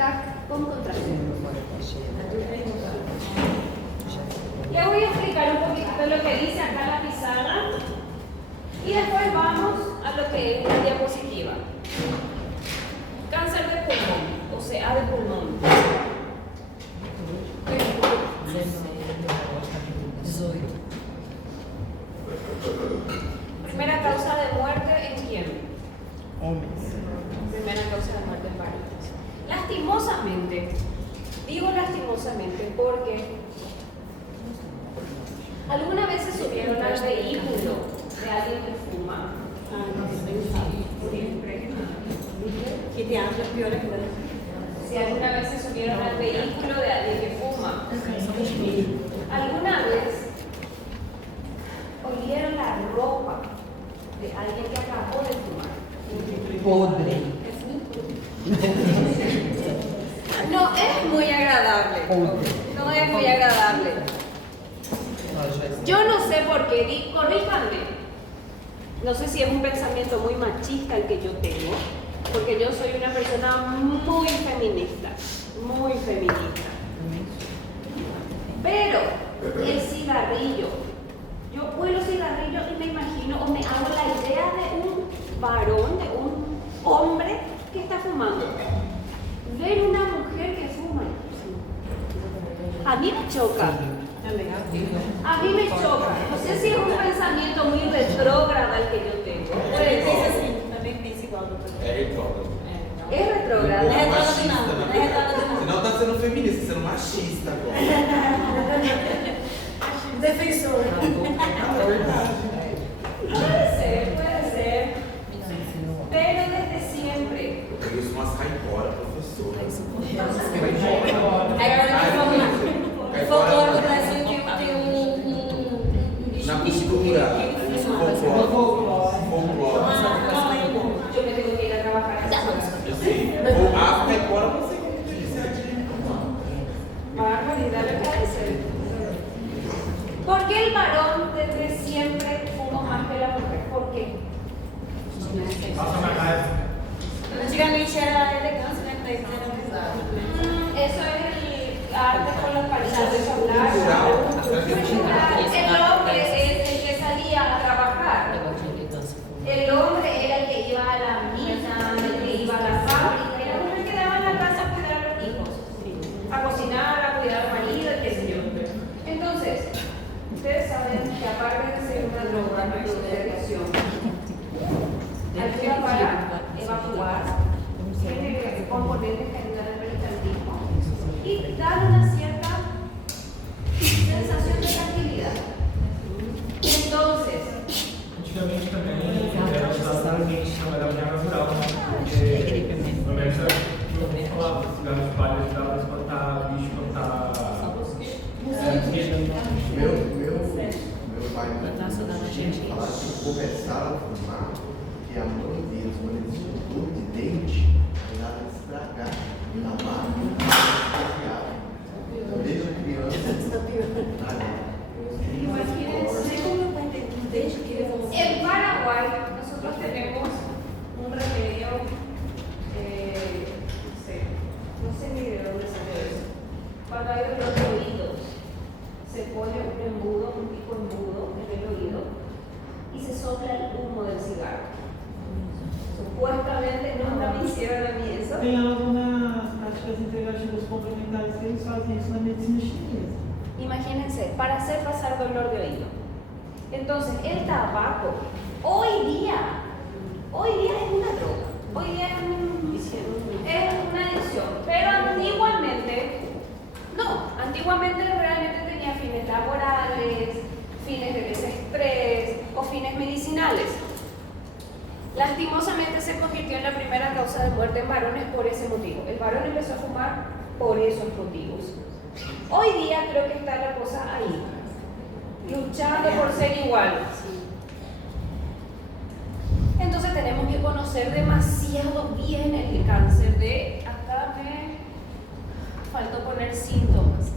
TAC con contracción. Le voy a explicar un poquito lo que dice acá la pizarra y después vamos a lo que es la diapositiva. Cáncer de pulmón, o sea, de pulmón. Primera causa de muerte en quién? Hombres. Primera causa de muerte en varones. Lastimosamente, digo lastimosamente porque alguna vez se subieron al vehículo de alguien que fuma. Siempre. ¿Qué te hace peor que Si alguna vez se subieron al vehículo de alguien que fuma. ¿Alguna vez olieron la ropa de alguien que acabó de fumar? Podre. No es muy agradable. No es muy agradable. Yo no sé por qué, corríjanme. No sé si es un pensamiento muy machista el que yo tengo, porque yo soy una persona muy feminista, muy feminista. Pero el cigarrillo, yo huelo cigarrillo y me imagino o me hago la idea de un varón, de un hombre que está fumando. Ver una mujer que fuma, a mí me choca. A mí me choca. No sé si es un pensamiento muy retrógrado el que yo tengo. Puede ser. É retrógrado. Es retrógrado. Não é retrógrado não. Não é retrógrado não. Senão tá sendo feminista, sendo machista agora. Defensor. É verdade. Puede ser. Pero desde siempre. Eu peguei isso umas caipora, professora. Agora folclore do Brasil tem Na cultura, folclore. Yo me tengo que ir a trabajar. Eu sei. A caipora não sei como que diz certinho. Barbaridad lo que ha de ser. ¿Por qué el varón desde siempre fuma más que la mujer? ¿Por qué? Antigamente era elegância, né? Pra eles eram pesados. Eso es el arte con los paisajes hablar. El hombre es el que salía a trabajar. El hombre era el que iba a la mina, el que iba a la fábrica, y la mujer quedaba en la casa a cuidar a los hijos, a cocinar, a cuidar al marido, y qué sé yo. Entonces, ustedes saben que aparte de ser una droga, no produce adicción, ayuda para evacuar, tiene componentes que ayudan al peritranquismo y dan una cierta sensación de tranquilidad. Entonces, Antigamente também era usado não era bem natural, porque no meio eu falava que cigarro de palha ajudava a espantar bicho, espantar Meu pai falava que começaram a fumar, que a mãe deles, quando eles tinham dor de dente, ajudava a estragar na máquina, desde criança. en Paraguay nosotros tenemos un remedio, no sé ni de dónde salió eso. Cuando hay dolor de oídos, se pone un embudo, un tipo de embudo en el oído y se sopla el humo del cigarro. Supuestamente nunca me hicieron a mí eso. Tem algo nas práticas integrativas complementares que eles fazem isso na medicina chinesa. Imagínense, para hacer pasar dolor de oído. Entonces, el tabaco, hoy día es una droga, hoy día es una adicción, pero antiguamente realmente tenía fines laborales, fines de desestrés o fines medicinales. Lastimosamente se convirtió en la primera causa de muerte en varones por ese motivo. El varón empezó a fumar por esos motivos. Hoy día creo que está la cosa ahí, luchando por ser igual. Entonces tenemos que conocer demasiado bien el cáncer de... Acá me faltó poner síntomas.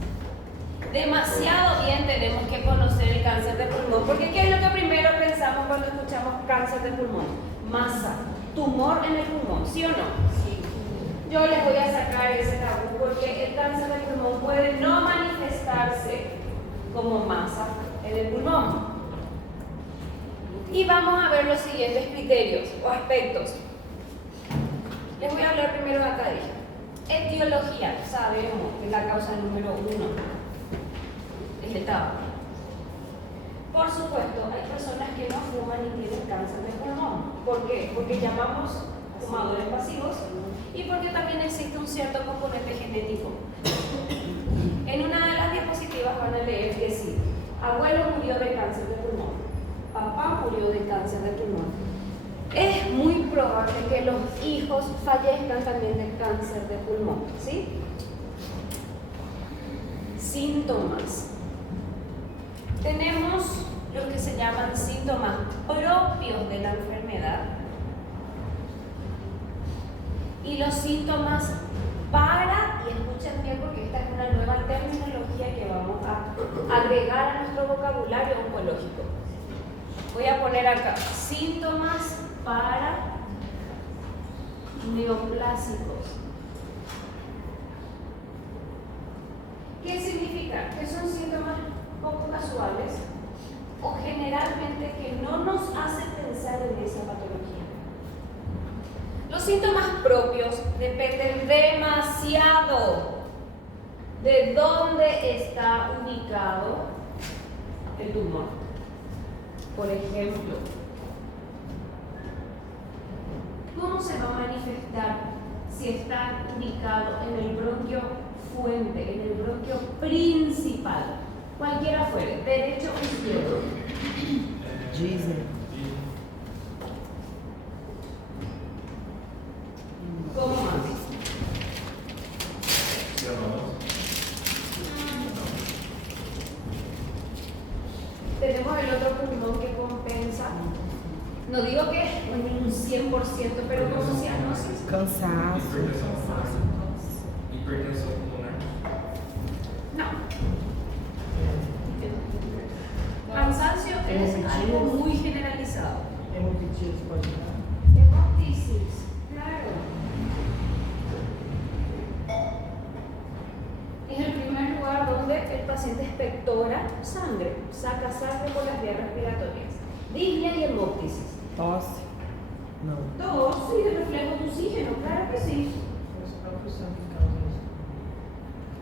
Demasiado bien tenemos que conocer el cáncer de pulmón, porque ¿qué es lo que primero pensamos cuando escuchamos cáncer de pulmón? Masa, tumor en el pulmón, ¿sí o no? Sí. Yo les voy a sacar sacar ese tabú porque el cáncer de pulmón puede no manifestarse como masa en el pulmón. Y vamos a ver los siguientes criterios o aspectos. Les voy a hablar primero de acá. Etiología, sabemos que la causa número 1 es el tabaco. Por supuesto, hay personas que no fuman y tienen cáncer de pulmón. ¿Por qué? Porque llamamos fumadores pasivos y porque también existe un cierto componente genético. En una de las diapositivas van a leer que sí, abuelo murió de cáncer de pulmón, papá murió de cáncer de pulmón. Es muy probable que los hijos fallezcan también de cáncer de pulmón, ¿sí? Síntomas. Tenemos lo que se llaman síntomas propios de la enfermedad y los síntomas para, y escuchen bien porque esta es una nueva terminología que vamos a agregar a nuestro vocabulario oncológico. Voy a poner acá síntomas para neoplásicos. ¿Qué significa? Que son síntomas poco casuales o generalmente que no nos hacen pensar en esa patología. Los síntomas propios dependen demasiado de dónde está ubicado el tumor. Por ejemplo, ¿cómo se va a manifestar si está ubicado en el bronquio fuente, en el bronquio principal? Cualquiera fuere, derecho o izquierdo. ¿Cómo más? Tenemos el otro pulmón que compensa. No digo que un 100%, pero como cianosis. Cansaço. Hipertensão pulmonar. No. Cansancio es algo muy generalizado. Hemoptisis pode dar. Hemoptisis, claro. Es el primer lugar donde el paciente expectora sangre, saca sangre por las vías respiratorias. Disnea y hemoptisis. Tosse. Não. Tos y el reflejo de oxígeno, claro que sí. Os próprios sangue causa isso.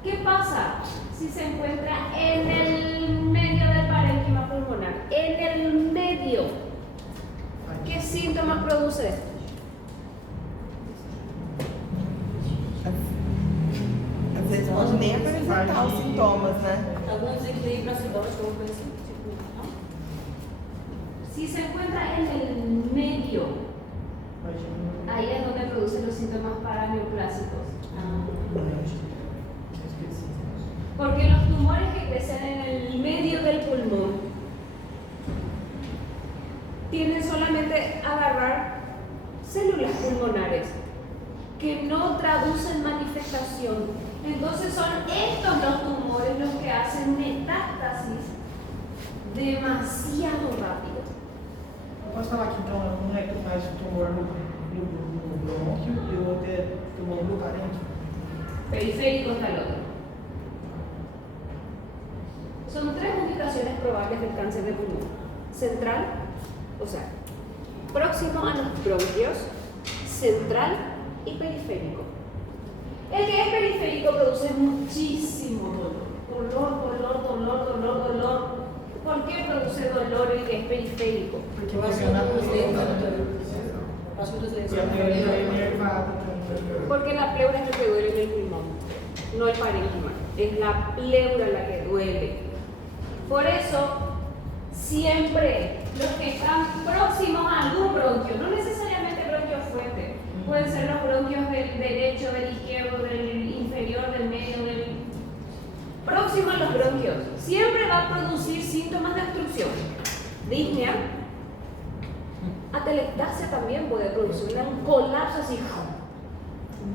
¿Qué pasa si se encuentra en el medio del parénquima pulmonar? En el medio. ¿Qué síntomas produce? Às vezes pode nem apresentar os sintomas, né? Algum desequilíbrio acidótico, alguma coisa assim. Tipo, não? Si se encuentra en el medio, Imagina. ahí es donde produce los síntomas paraneoplásicos. Esqueci. Porque los tumores que crecen en el medio del pulmón tienden solamente a agarrar células pulmonares que no traducen manifestación. Entonces son estos los tumores los que hacen metástasis demasiado rápido. Eu posso falar que então um é mais tumor no brônquio e o outro é tumor no parênquima? Periférico está el otro. Son tres ubicaciones probables del cáncer de pulmón. Central, o sea, próximo a los bronquios, central y periférico. El que es periférico produce muchísimo dolor. ¿Por qué produce dolor el que es periférico? Porque Eu acho você que na os dedos, doutor. Acho que os dedos. E a pleura é nervada também. Porque la pleura es lo que duele en el pulmón, no el parénquima. Es la pleura la que duele. Por eso, siempre los que están próximos a algún bronquio, no necesariamente bronquio fuerte, pueden ser los bronquios del derecho, del izquierdo, del inferior, del medio, del próximo a los bronquios, siempre va a producir síntomas de obstrucción. Disnea, atelectasia también puede producir un colapso así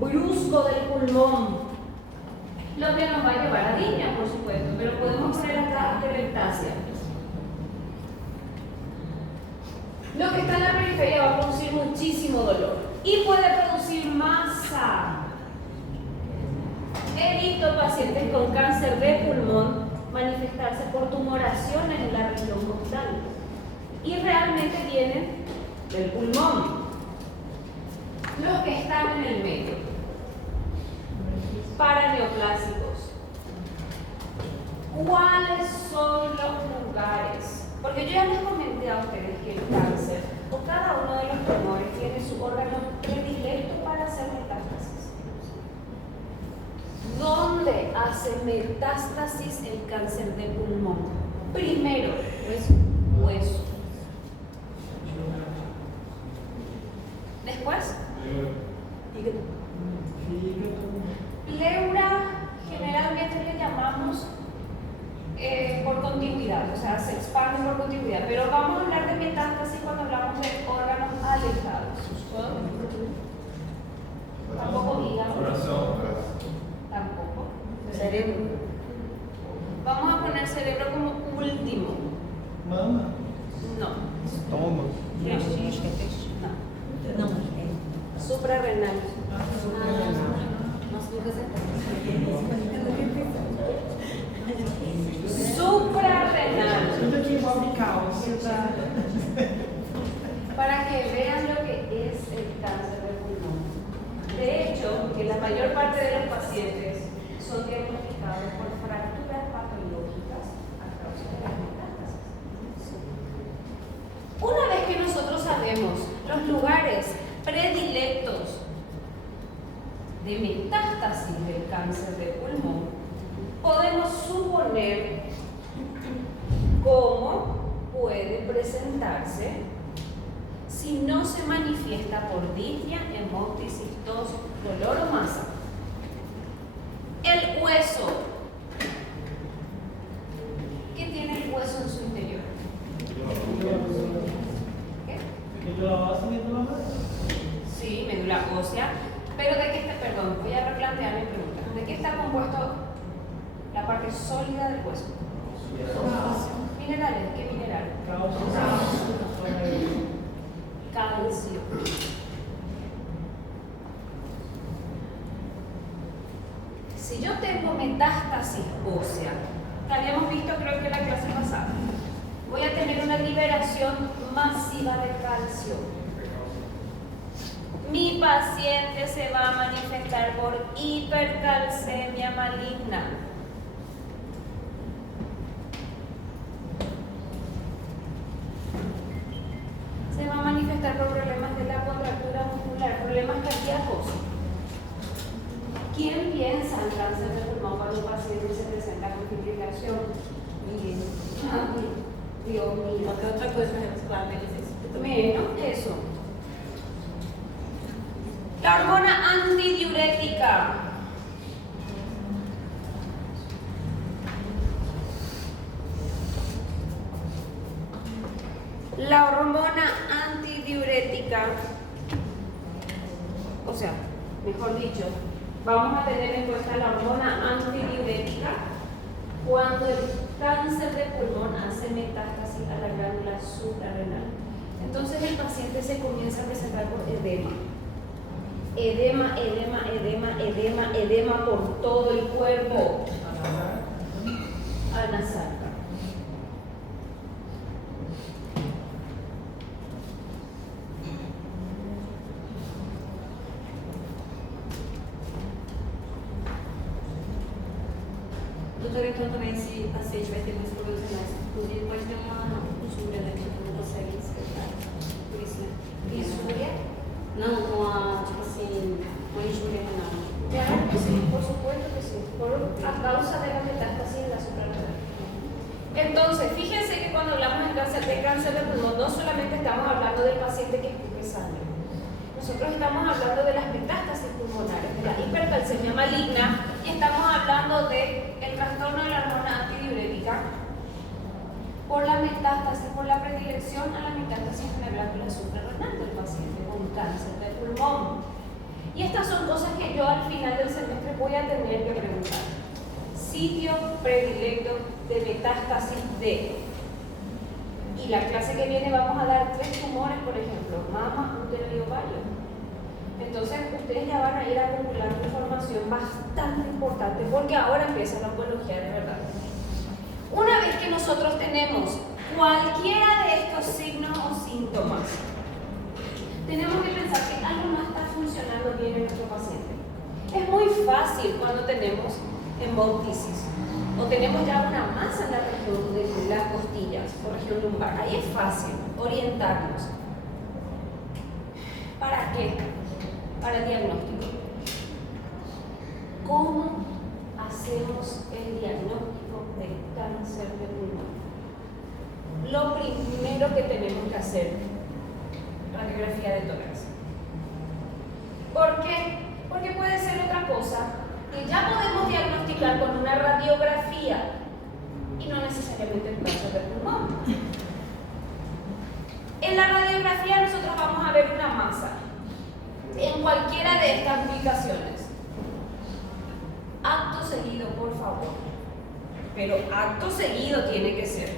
brusco del pulmón, lo que nos va a llevar a disnea, por supuesto, pero podemos poner acá atelectasia. Lo que está en la periferia va a producir muchísimo dolor y puede producir masa. pacientes con cáncer de pulmón manifestarse por tumoraciones en la región costal. Y realmente vienen del pulmón. Los que están en el medio. Paraneoplásicos. ¿Cuáles son los lugares? Porque yo ya les comenté a ustedes que el cáncer o cada uno de los tumores tiene su órgano predilecto para hacer metástasis. ¿Dónde hace metástasis el cáncer de pulmón? Primero, hueso. Después, pleura, generalmente le llamamos por continuidad, o sea, se expande por continuidad, pero vamos a hablar de metástasis cuando hablamos de órganos alejados. Tampoco hígado. Corazón. Tampoco. Cerebro. Vamos a poner cerebro como último. Mama. No. Estômago. No. Suprarrenal. Suprarrenal. Tudo que envolve cálcio, tá? Para que vean lo que es el cáncer de pulmón. De hecho, que la mayor parte de los pacientes son diagnosticados por fracturas patológicas a causa de las metástasis. Una vez que nosotros sabemos los lugares predilectos de metástasis del cáncer de pulmón, podemos suponer cómo puede presentarse si no se manifiesta por disnea, hemoptisis, tos, dolor o masa. El hueso. ¿Qué tiene el hueso en su interior? ¿Qué? Medula óssea e medula óssea. Sí, médula ósea. Pero de qué está, perdón, voy a replantear mi pregunta. ¿De qué está compuesto la parte sólida del hueso? Minerales, ¿qué mineral? Calcio. Si yo tengo metástasis ósea, que habíamos visto creo que en la clase pasada, voy a tener una liberación masiva de calcio. Mi paciente se va a manifestar por hipercalcemia maligna. Se va a manifestar por problemas de la contractura muscular, problemas cardíacos. ¿Quién piensa en cáncer de pulmón cuando un paciente se presenta con fibrilación? Bien. Dios mío. ¿Qué otra cosa es la metástasis? Menos eso. La hormona antidiurética. La hormona antidiurética, o sea, mejor dicho, vamos a tener en cuenta la hormona antidiurética cuando el cáncer de pulmón hace metástasis a la glándula suprarrenal. Entonces el paciente se comienza a presentar por edema. Edema, edema, edema, edema, edema por todo el cuerpo. Anasalca. Doutora, então também esse paciente vai ter muitos problemas renais. Inclusive pode ter uma injúria, né? Que não consegue excretar. Por isso, né? Injúria? Não, tipo assim, uma injúria renal. Claro que sí, por supuesto que sí, a causa de la metástasis en la suprarrenal. Entonces, fíjense que cuando hablamos de cáncer de pulmón, no solamente estamos hablando del paciente que escupe sangre. Nosotros estamos hablando de las metástasis pulmonares, de la hipercalcemia maligna, y estamos hablando del trastorno de la hormona antidiurética por la metástasis, por la predilección a la metástasis en la glándula suprarrenal del paciente con cáncer de pulmón. Y estas son cosas que yo al final del semestre voy a tener que preguntar. Sitio predilecto de metástasis de. Y la clase que viene vamos a dar 3 tumores, por ejemplo, mama, útero y ovario. Entonces ustedes ya van a ir acumulando información bastante importante porque ahora empieza la oncología de verdad. Una vez que nosotros tenemos cualquiera de estos signos o síntomas, tenemos que pensar que algo no está funcionando bien en nuestro paciente. Es muy fácil cuando tenemos embolitis o tenemos ya una masa en la región de las costillas o región lumbar. Ahí es fácil orientarnos. ¿Para qué? Para el diagnóstico. ¿Cómo hacemos el diagnóstico de cáncer de pulmón? Lo primero que tenemos que hacer, radiografía de tórax. ¿Por qué? Porque puede ser otra cosa que ya podemos diagnosticar con una radiografía y no necesariamente el cáncer de pulmón. En la radiografía nosotros vamos a ver una masa en cualquiera de estas ubicaciones. Acto seguido, por favor. Pero acto seguido tiene que ser.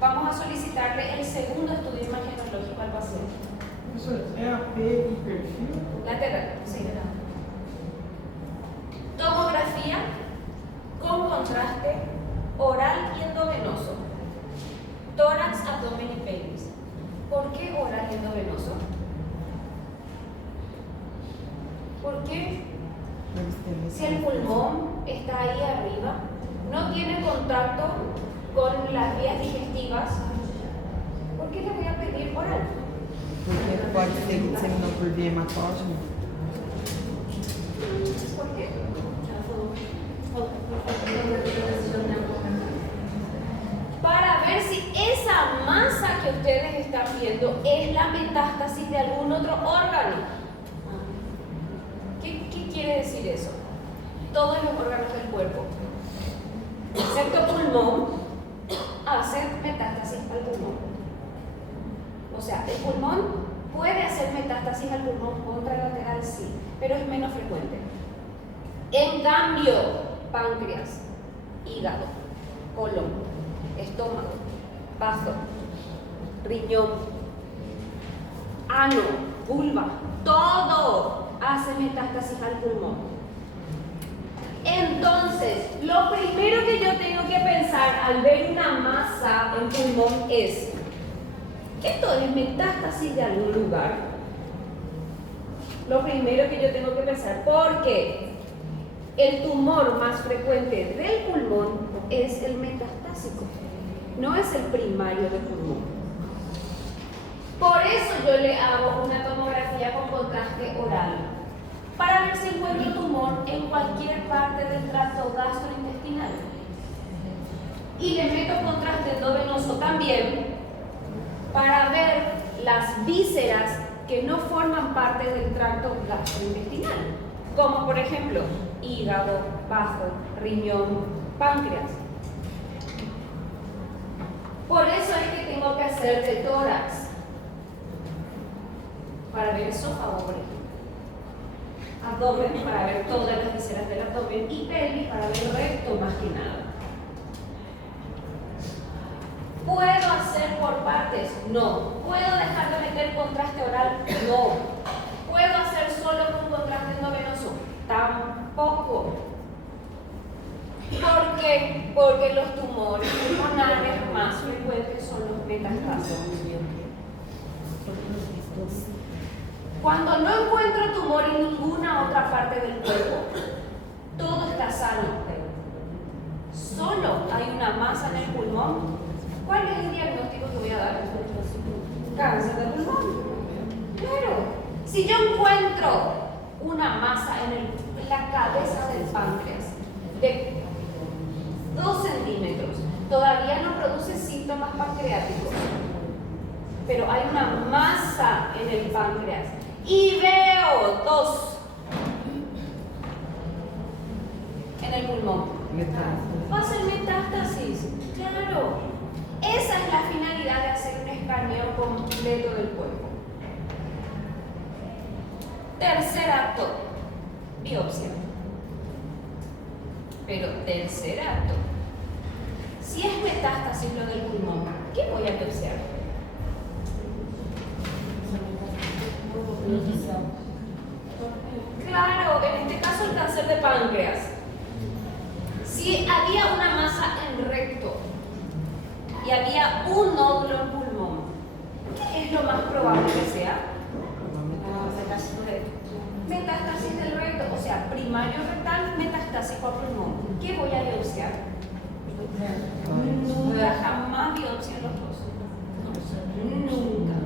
Vamos a solicitarle el segundo estudio imagenológico al paciente. Professor, é AP e perfil? Lateral, sí. Tomografía con contraste oral y endovenoso. Tórax, abdomen y pelvis. ¿Por qué oral y endovenoso? ¿Por qué? Si el pulmón está ahí arriba, no tiene contacto con las vías digestivas, ¿por qué le voy a pedir oral? Porque pode ser disseminado por via hematógena. ¿Por qué? Para ver si esa masa que ustedes están viendo es la metástasis de algún otro órgano. ¿Qué quiere decir eso? Todos los órganos del cuerpo, excepto pulmón, hacen metástasis al pulmón. O sea, el pulmón puede hacer metástasis al pulmón contralateral, sí, pero es menos frecuente. En cambio, páncreas, hígado, colon, estómago, bazo, riñón, ano, vulva, todo hace metástasis al pulmón. Entonces, lo primero que yo tengo que pensar al ver una masa en pulmón es: ¿esto es metástasis de algún lugar? Lo primero que yo tengo que pensar, porque el tumor más frecuente del pulmón es el metastásico, no es el primario del pulmón. Por eso yo le hago una tomografía con contraste oral, para ver si encuentro tumor en cualquier parte del tracto gastrointestinal. Y le meto contraste endovenoso también, para ver las vísceras que no forman parte del tracto gastrointestinal, como por ejemplo hígado, bazo, riñón, páncreas. Por eso es que tengo que hacer de tórax, para ver esófago, por ejemplo. Abdomen, para ver todas las vísceras del abdomen, y pelvis para ver el recto más que nada. ¿Puedo hacer por partes? No. ¿Puedo dejar de meter contraste oral? No. ¿Puedo hacer solo con contraste endovenoso? Tampoco. ¿Por qué? Porque los tumores pulmonares más frecuentes son los metastáticos. Cuando no encuentro tumor en ninguna otra parte del cuerpo, todo está sano. Solo hay una masa en el pulmón. ¿Cuál es el diagnóstico que voy a dar? Cáncer de pulmón. Claro. Si yo encuentro una masa en la cabeza del páncreas de 2 centímetros, todavía no produce síntomas pancreáticos, pero hay una masa en el páncreas y veo 2 en el pulmón. Va a ser metástasis, claro. Esa es la finalidad de hacer un escaneo completo del cuerpo. Tercer acto, biopsia. Pero tercer acto, si es metástasis lo del pulmón, ¿qué voy a biopsiar? Claro, en este caso el cáncer de páncreas. Si había una masa en recto y había un nódulo en pulmón, ¿qué es lo más probable que sea? Metástasis del recto, o sea, primario rectal, metastásico a pulmón. ¿Qué voy a biopsiar? Nunca, jamás biopsia los dos. Nunca.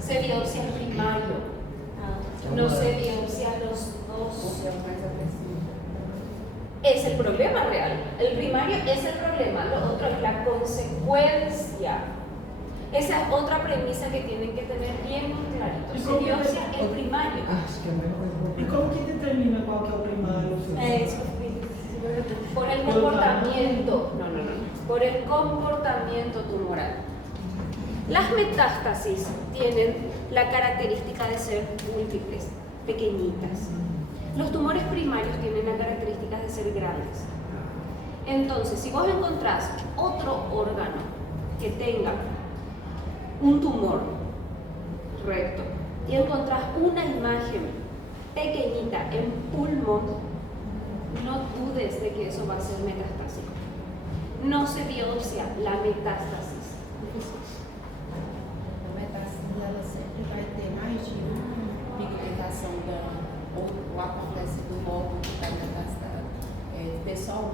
Se biopsia el primario. No se biopsia los dos. Es el problema real. El primario es el problema, lo otro es la consecuencia. Esa es otra premisa que tienen que tener bien clarito. Se biopsia el primario. E como que determina qual que é o primário? Por el comportamiento. Por el comportamiento tumoral. Las metástasis tienen la característica de ser múltiples, pequeñitas. Los tumores primarios tienen la característica de ser grandes. Entonces, si vos encontrás otro órgano que tenga un tumor recto y encontrás una imagen pequeñita en pulmón, no dudes de que eso va a ser metastásico. No se biopsia la metástasis. A metástase ela sempre vai ter mais de uma pigmentação ou acontece do módulo que está metastado. Ter só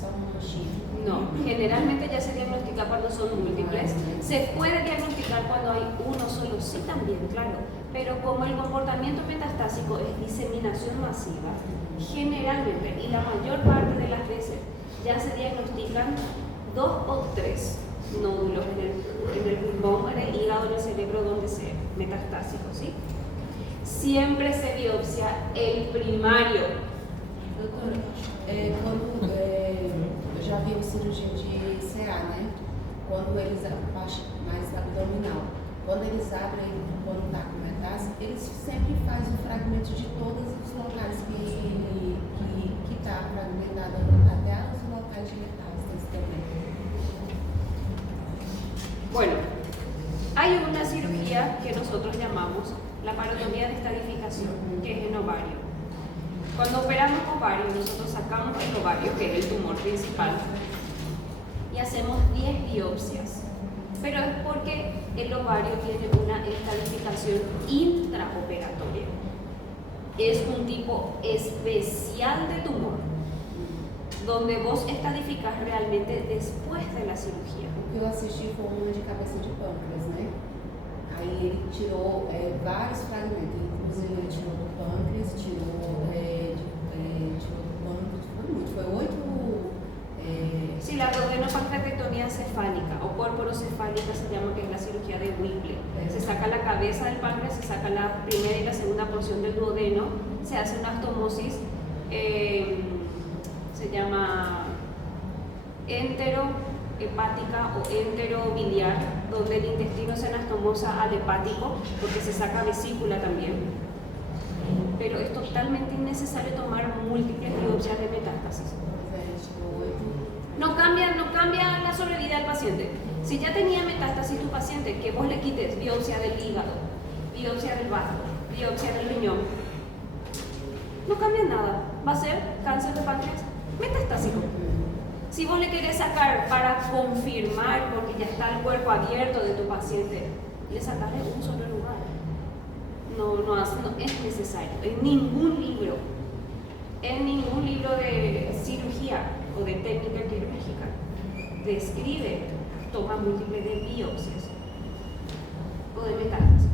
só uma manchinha. No, generalmente ya se diagnostica cuando son múltiples. Se puede diagnosticar cuando hay uno solo, sí también, claro. Pero como el comportamiento metastásico es diseminación masiva, generalmente y la mayor parte de las veces ya se diagnostican 2 o 3 nódulos en el pulmón, en el hígado, en el cerebro, donde sea metastásico, ¿sí? Siempre se biopsia el primario. Doutora, quando eu já vi cirurgia de CA, né? Quando eles, a parte mais abdominal, quando eles abrem, quando está com metástase, eles sempre fazem o fragmento de todos os locais que está fragmentado, até os locais de metástase também. Bueno, hay una cirugía que nosotros llamamos laparotomía de estadificación, que es en ovario. Cuando operamos ovario, nosotros sacamos el ovario, que es el tumor principal, y hacemos 10 biopsias. Pero es porque el ovario tiene una estadificación intraoperatoria. Es un tipo especial de tumor, donde vos estadificás realmente después de la cirugía. O que eu assisti foi uma de cabeça de pâncreas, né? Aí ele tirou vários fragmentos, inclusive ele tirou do pâncreas, tirou do pâncreas, foi 8. Sí, la duodenopancreatectomía cefálica o porporocefálica se llama, que es la cirugía de Whipple. Se saca la cabeza del páncreas, se saca la primera y la segunda porción del duodeno, se hace una astomosis, se llama enterohepática o enterobiliar, donde el intestino se anastomosa al hepático, porque se saca vesícula también. Pero es totalmente innecesario tomar múltiples biopsias de metástasis. No cambia la sobrevida del paciente. Si ya tenía metástasis tu paciente, que vos le quites biopsia del hígado, biopsia del vaso, biopsia del riñón, no cambia nada. Va a ser cáncer de páncreas metastásico. Si vos le querés sacar para confirmar, porque ya está el cuerpo abierto de tu paciente, le sacás de un solo lugar. No es necesario. En ningún libro de cirugía o de técnica quirúrgica describe toma múltiple de biopsias o de metástasis.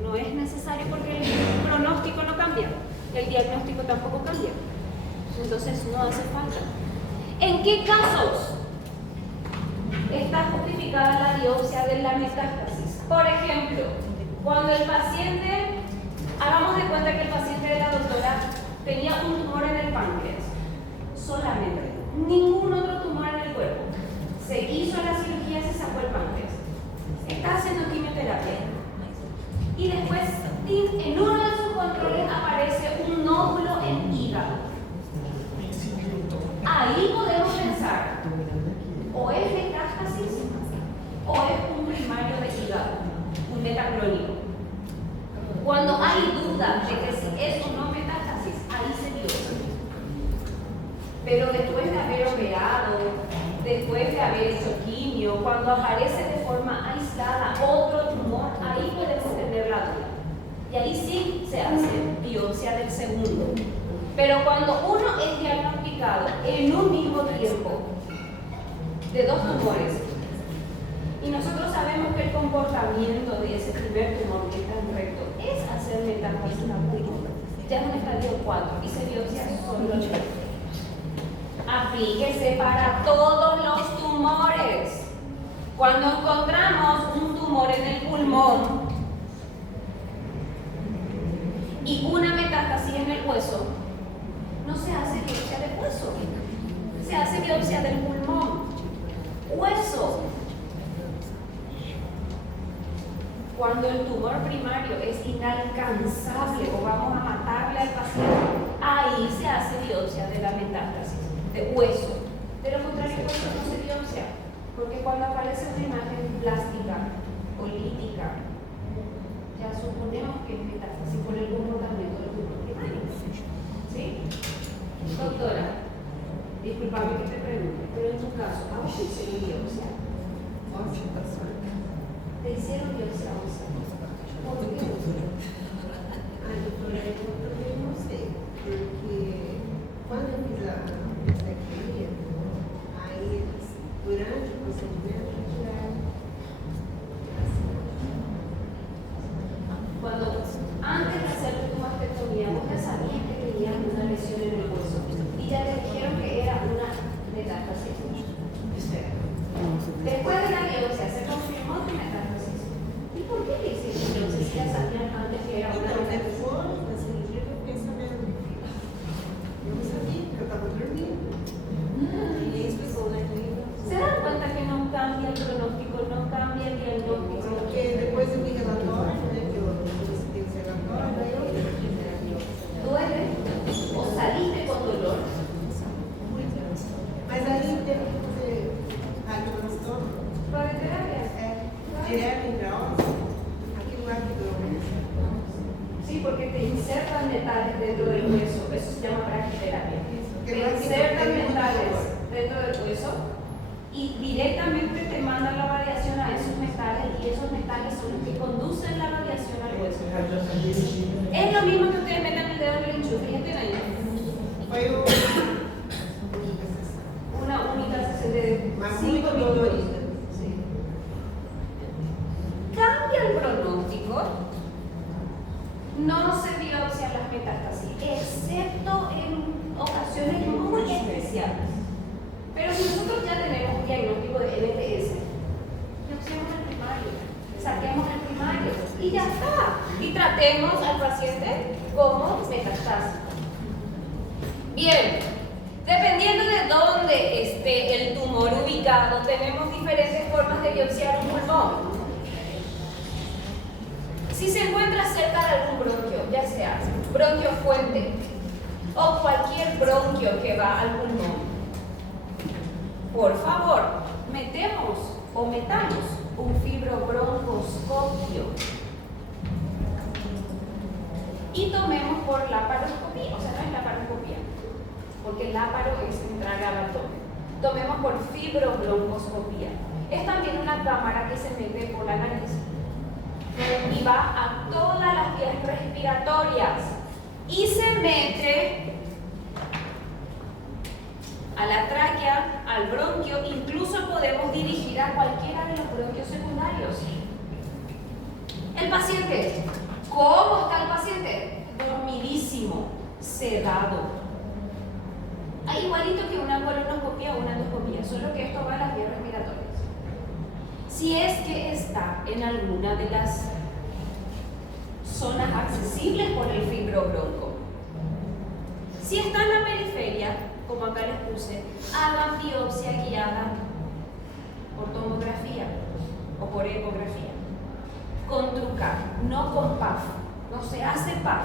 No es necesario porque el pronóstico no cambia, el diagnóstico tampoco cambia. Entonces no hace falta. ¿En qué casos está justificada la biopsia de la metástasis? Por ejemplo, cuando el paciente, hagamos de cuenta que el paciente de la doctora tenía un tumor en el páncreas, solamente, ningún otro tumor en el cuerpo. Se hizo la cirugía, se sacó el páncreas. Está haciendo quimioterapia. Y después, en uno de sus controles aparece un nódulo en hígado. Ahí podemos pensar, o es metástasis o es un primario de hígado, un metacrónico. Cuando hay duda de que si es niño, cuando aparece de forma aislada otro tumor, ahí podemos tener la duda. Y ahí sí se hace biopsia del segundo. Pero cuando uno es diagnosticado en un mismo tiempo de dos tumores, y nosotros sabemos que el comportamiento de ese primer tumor que está en recto es hacer metástasis ya en un estadio 4 y se biopsia solo el recto. Aplíquese para todos los tumores. Cuando encontramos un tumor en el pulmón y una metástasis en el hueso, no se hace biopsia del hueso, se hace biopsia del pulmón. Hueso. Cuando el tumor primario es inalcanzable o vamos a matarle al paciente, ahí se hace biopsia de la metástasis, de hueso. De lo contrario, hueso no se biopsia, porque cuando aparece una imagen plástica o lítica, ya suponemos que es metástasis por el comportamiento del tumor primario. ¿Sí? Doctora, disculpame que te pregunte, pero en tu caso, ¿a vos te hicieron biopsia? ¿Te hicieron biopsia ósea? ¿Por qué? Ai, doutora, eu também não sei, porque quando eu fiz a mastectomia, aí eles, durante o procedimento, tiraram Cuando antes de hacer tu mastectomía, vos ya sabías que tenías una lesión en el hueso y ya te dijeron que era una metástasis. Espera. Después de la biopsia se confirmó tu metástasis. ¿Y por qué le hiciste biopsia si ya sabías antes que era una Então, metástasis? depois da cirurgia, eu fiquei sabendo. Eu não sabia, porque eu estava dormindo. Ninguém explicou, né? ¿Se dan cuenta que no cambia el pronóstico, no cambia el diagnóstico? Porque depois eu vi relatório, né? Que eu solicitei esse relatório, aí eu ¿Duele? ¿O saliste con dolor? Mas aí teve que fazer rádio no estômago. ¿Radioterapia? Direto em grau, aquilo lá que deu. Sí, porque te insertan metales dentro del hueso, eso se llama braquiterapia. Te insertan metales dentro del hueso y directamente te mandan la radiación a esos metales y esos metales son los que conducen la radiación al hueso. Radiação dirigida. Es lo mismo que ustedes metan el dedo en el enchufe y entienden. Foi o. Una única sesión de Mas 5 muito minutos. dolorida. Sí. Cambia el pronóstico. No se biopsian las metástasis, excepto en ocasiones muy especiales. Pero si nosotros ya tenemos un diagnóstico de MPS, biopsiamos el primario, saquemos el primario y ya está. Y tratemos al paciente como metastásico. Bien, dependiendo de dónde esté el tumor ubicado, tenemos diferentes formas de biopsiar un pulmón. Si se encuentra cerca de algún bronquio, ya sea bronquio fuente o cualquier bronquio que va al pulmón, por favor, metamos un fibrobroncoscopio y tomemos por laparoscopía, o sea, no es laparoscopía, porque el láparo es entrar al abdomen. Tomemos por fibrobroncoscopía. Es también una cámara que se mete por la nariz y va a todas las vías respiratorias y se mete a la tráquea, al bronquio, incluso podemos dirigir a cualquiera de los bronquios secundarios. El paciente, ¿cómo está el paciente? Dormidísimo, sedado. Igualito que una colonoscopia o una endoscopia, solo que esto va a las vías respiratorias. Si es que está en alguna de las zonas accesibles por el fibrobronco. Si está en la periferia, como acá les puse, hagan biopsia guiada por tomografía o por ecografía. Con trucar, no con PAF. No se hace PAF,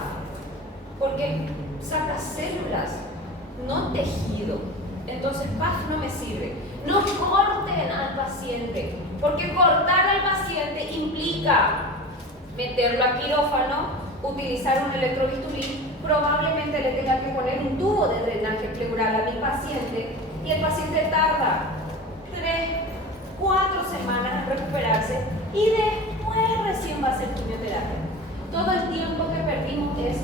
porque saca células, no tejido. Entonces PAF no me sirve. No corten al paciente, porque cortar al paciente implica meterlo a quirófano, utilizar un electrobisturí, probablemente le tenga que poner un tubo de drenaje pleural a mi paciente y el paciente tarda 3, 4 semanas en recuperarse y después recién va a hacer quimioterapia. Todo el tiempo que perdimos es,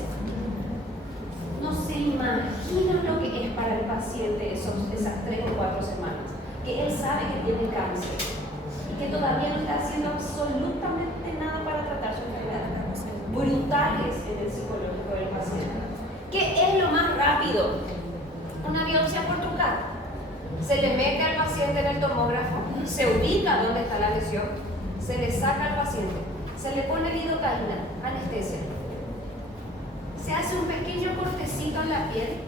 no se imaginan lo que es para el paciente esas 3 o 4 semanas, que él sabe que tiene cáncer y que todavía no está haciendo absolutamente nada para tratar su enfermedad. Brutales en el psicológico del paciente. ¿Qué es lo más rápido? Una biopsia por trucar. Se le mete al paciente en el tomógrafo, se ubica donde está la lesión, se le saca al paciente, se le pone lidocaína, anestesia. Se hace un pequeño cortecito en la piel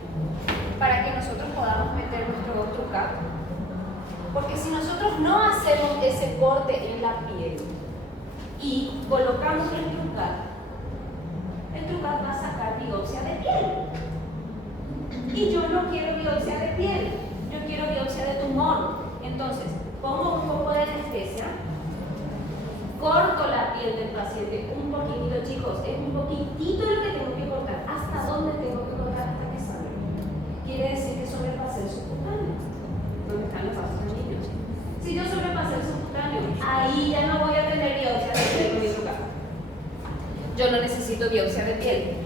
para que nosotros podamos meter nuestro trucar. Porque si nosotros no hacemos ese corte en la piel y colocamos el trucar va a sacar biopsia de piel. Y yo no quiero biopsia de piel, yo quiero biopsia de tumor. Entonces, pongo un poco de anestesia, corto la piel del paciente un poquitito, chicos, es un poquitito lo que tengo que cortar. ¿Hasta dónde tengo que cortar? Hasta que sangre. Quiere decir que sobrepasé el subcutáneo, donde están los vasos sanguíneos. Si yo sobrepasé el subcutáneo, ahí ya no voy a tener biopsia de piel con mi trucar. Yo no necesito biopsia de piel.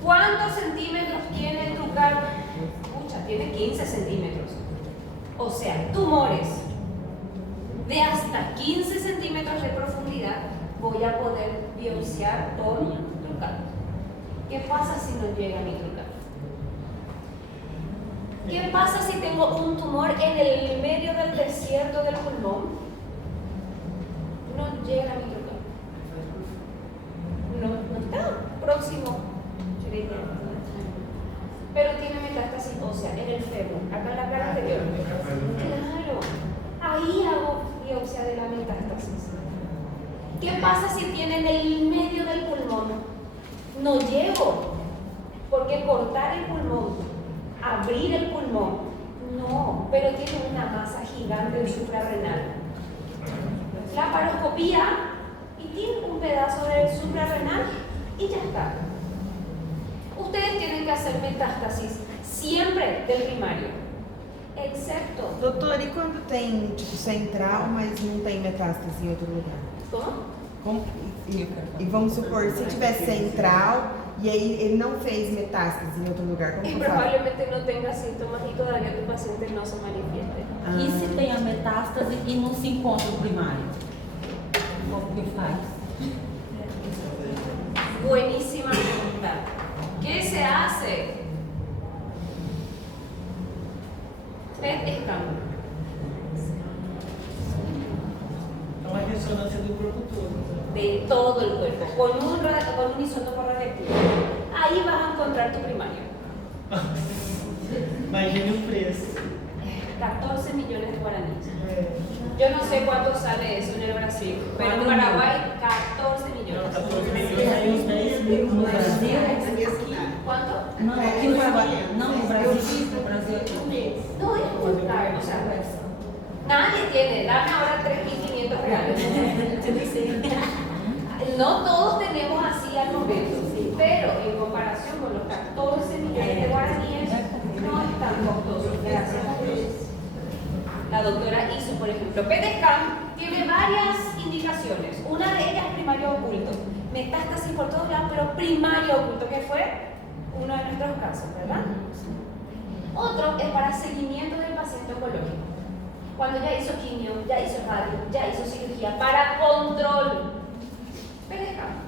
¿Cuántos centímetros tiene el trucar? Escucha, tiene 15 centímetros. O sea, tumores de hasta 15 centímetros de profundidad voy a poder biopsiar con trucar. ¿Qué pasa si no llega mi trucar? ¿Qué pasa si tengo un tumor en el medio del desierto del pulmón? No llega mi trucar. No está próximo. Pero tiene metástasis ósea en el fémur, acá en la cara anterior. Claro, ahí hago biopsia de la metástasis. ¿Qué pasa si tiene en el medio del pulmón? No llego, porque cortar el pulmón, abrir el pulmón, no, pero tiene una masa gigante de suprarrenal. La paroscopía y tiene un pedazo del suprarrenal y ya está. Ustedes tienen que hacer metástasis siempre del primário, excepto. Doutor, e quando tem tipo central, mas não tem metástase em outro lugar? Como? E vamos supor, se tiver central e aí ele não fez metástase em outro lugar, como Y que eu faço? probablemente no tenga síntomas y todavía tu paciente no se manifieste. E se tem a metástase e não se encontra o primário? O que faz? Buenísima pregunta. ¿Qué se hace? PET scan. É uma ressonância do corpo todo. De todo el cuerpo, con un isótopo radioactivo. Ahí vas a encontrar tu primario. Imagine o preço. 14 millones de guaraníes. É. Yo no sé cuánto sale eso en el Brasil, pero en Paraguay 14 millones. 14 milhões. No Brasil? Na minha cidade. ¿Cuánto? Não, aqui no Brasil. Não, no Brasil. No Brasil aqui. No es muy caro, o sea, nadie tiene, dame ahora 3.500 reales. No todos tenemos así al momento, pero en comparación con los 14 millones de guaraníes, no es tan costoso, gracias a Dios. La doctora hizo, por ejemplo, PET scan tiene varias indicaciones. Una de ellas, primario oculto. Metástasis por todos lados, pero primario oculto, que fue uno de nuestros casos, ¿verdad? Otro es para seguimiento del paciente oncológico. Cuando ya hizo quimio, ya hizo radio, ya hizo cirugía, para control. PET scan,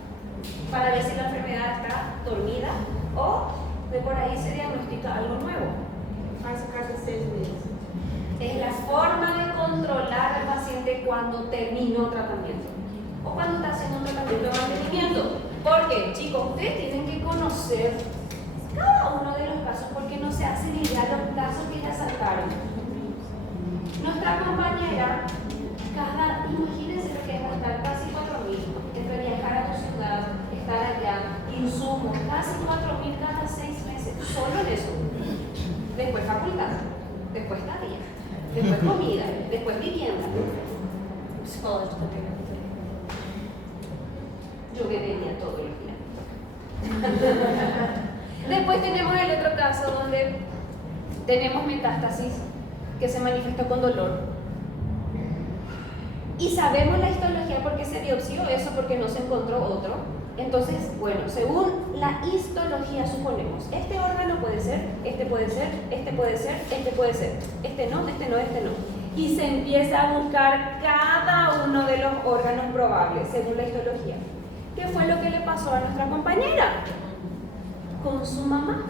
para ver si la enfermedad está dormida o de por ahí se diagnostica algo nuevo. Faz a cada 6 meses. Es la forma de controlar al paciente cuando terminó tratamiento o cuando está haciendo un tratamiento de mantenimiento. Porque, chicos, ustedes tienen que conocer cada uno de los casos porque no se hacen idea los casos que ya saltaron. Nuestra compañera, imagínense lo que es gastar casi 4.000 entre viajar a tu ciudad, estar allá, insumos, casi 4.000 cada 6 meses, solo en eso. Después facultad, después estadía, después comida, después vivienda. Psicológico também. Yo que tenía todo el día. Después tenemos el otro caso donde tenemos metástasis que se manifestó con dolor. Y sabemos la histología porque se biopsió eso, porque no se encontró otro. Entonces, bueno, según la histología suponemos, este órgano puede ser, este puede ser, este puede ser, este puede ser, este no, este no, este no. Y se empieza a buscar cada uno de los órganos probables según la histología. ¿Qué fue lo que le pasó a nuestra compañera? Con su mamá.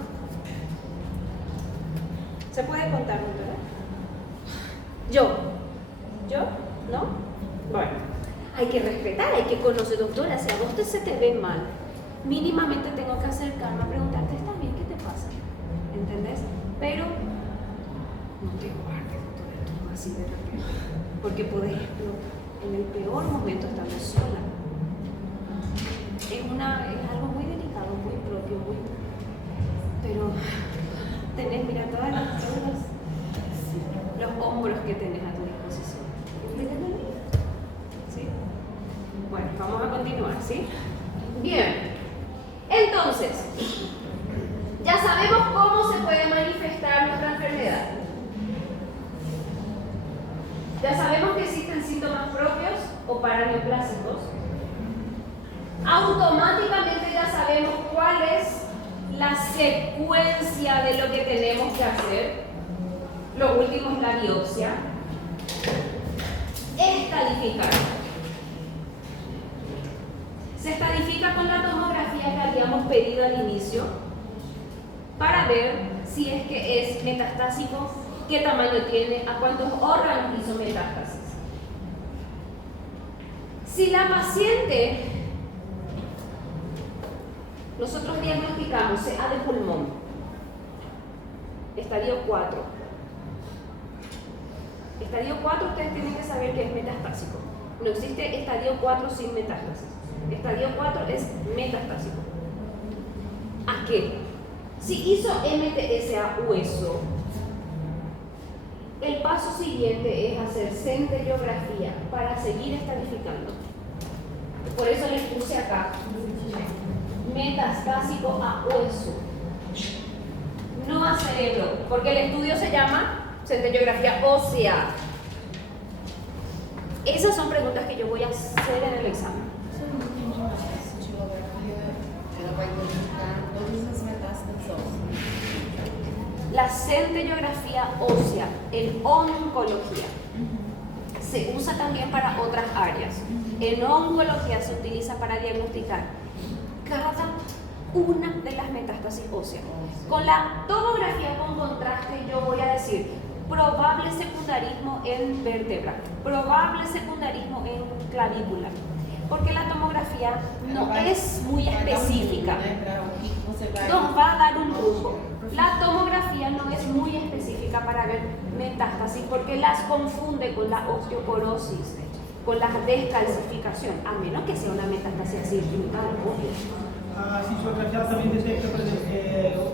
¿Se puede contar, verdad? ¿Yo? ¿No? Bueno, hay que respetar, hay que conocer, doctora. Si a vos se te ve mal, mínimamente tengo que acercarme a preguntarte, ¿está bien? ¿Qué te pasa? ¿Entendés? Pero no te guardes, doctora, esto así de repente, porque podés explotar en el peor momento estando sola. Es algo muy delicado, muy propio, pero tenés, mira, todos los hombros que tenés a tu disposición. ¿Sí? Bueno, vamos a continuar, ¿sí? Bien. Entonces, ya sabemos cómo se puede manifestar nuestra enfermedad. Ya sabemos que existen síntomas propios o paraneoplásicos. Automáticamente ya sabemos cuál es la secuencia de lo que tenemos que hacer. Lo último es la biopsia. Estadificar. Se estadifica con la tomografía que habíamos pedido al inicio para ver si es que es metastásico, qué tamaño tiene, a cuántos órganos hizo metástasis. Si la paciente, nosotros diagnosticamos CA de pulmón, estadio 4. Estadio 4 ustedes tienen que saber que es metastásico. No existe estadio 4 sin metástasis. Estadio 4 es metastásico. ¿A qué? Si hizo MTS a hueso, el paso siguiente es hacer centellografía para seguir estadificando. Por eso les puse acá metastásico a hueso, no a cerebro, porque el estudio se llama centellografía ósea. Esas son preguntas que yo voy a hacer en el examen. Ela vai identificar todas as metástases ósseas. La centellografía ósea en oncología se usa también para otras áreas. En oncología se utiliza para diagnosticar cada una de las metástasis óseas. Con la tomografía con contraste yo voy a decir probable secundarismo en vértebra, probable secundarismo en clavícula, porque la tomografía no es muy específica. Nos va a dar un rumbo. La tomografía no es muy específica para ver metástasis porque las confunde con la osteoporosis, con la descalcificación, a menos que sea una metástasis así brutal, obvio. A cintilografia também detecta, por exemplo,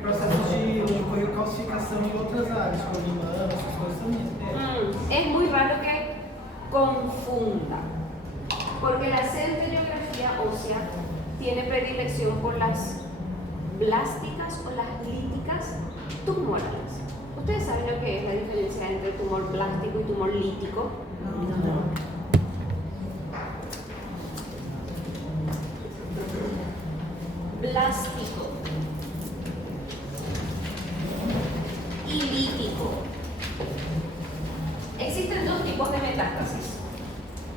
processos de calcificação em outras áreas, como limão, essas coisas também. Es muy raro que confunda, porque la centellografía ósea tiene predilección por las blásticas o las líticas tumorales. ¿Ustedes saben lo que es la diferencia entre tumor blástico y tumor lítico? No. Blástico y lítico. Existen dos tipos de metástasis.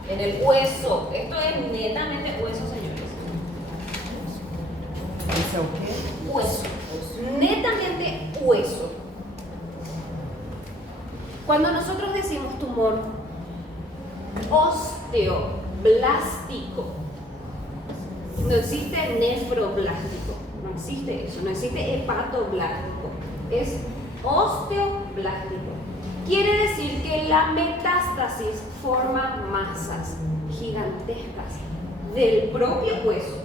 En el hueso, esto es netamente hueso, señores. ¿Eso qué? Hueso, netamente hueso. Cuando nosotros decimos tumor osteoblástico, no existe nefroblástico, no existe eso, no existe hepatoblástico, es osteoblástico. Quiere decir que la metástasis forma masas gigantescas del propio hueso.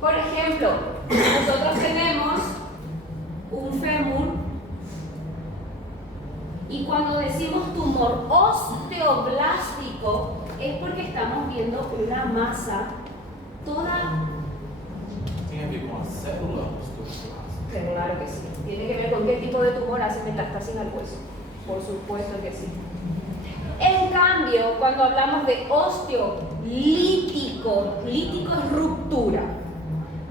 Por ejemplo, nosotros tenemos un fémur y cuando decimos tumor osteoblástico es porque estamos viendo una masa toda... ¿Tiene que ver con la célula osteoblástica? Claro que sí. Tiene que ver con qué tipo de tumor hace metástasis al hueso. Por supuesto que sí. En cambio, cuando hablamos de osteolítico, lítico es ruptura,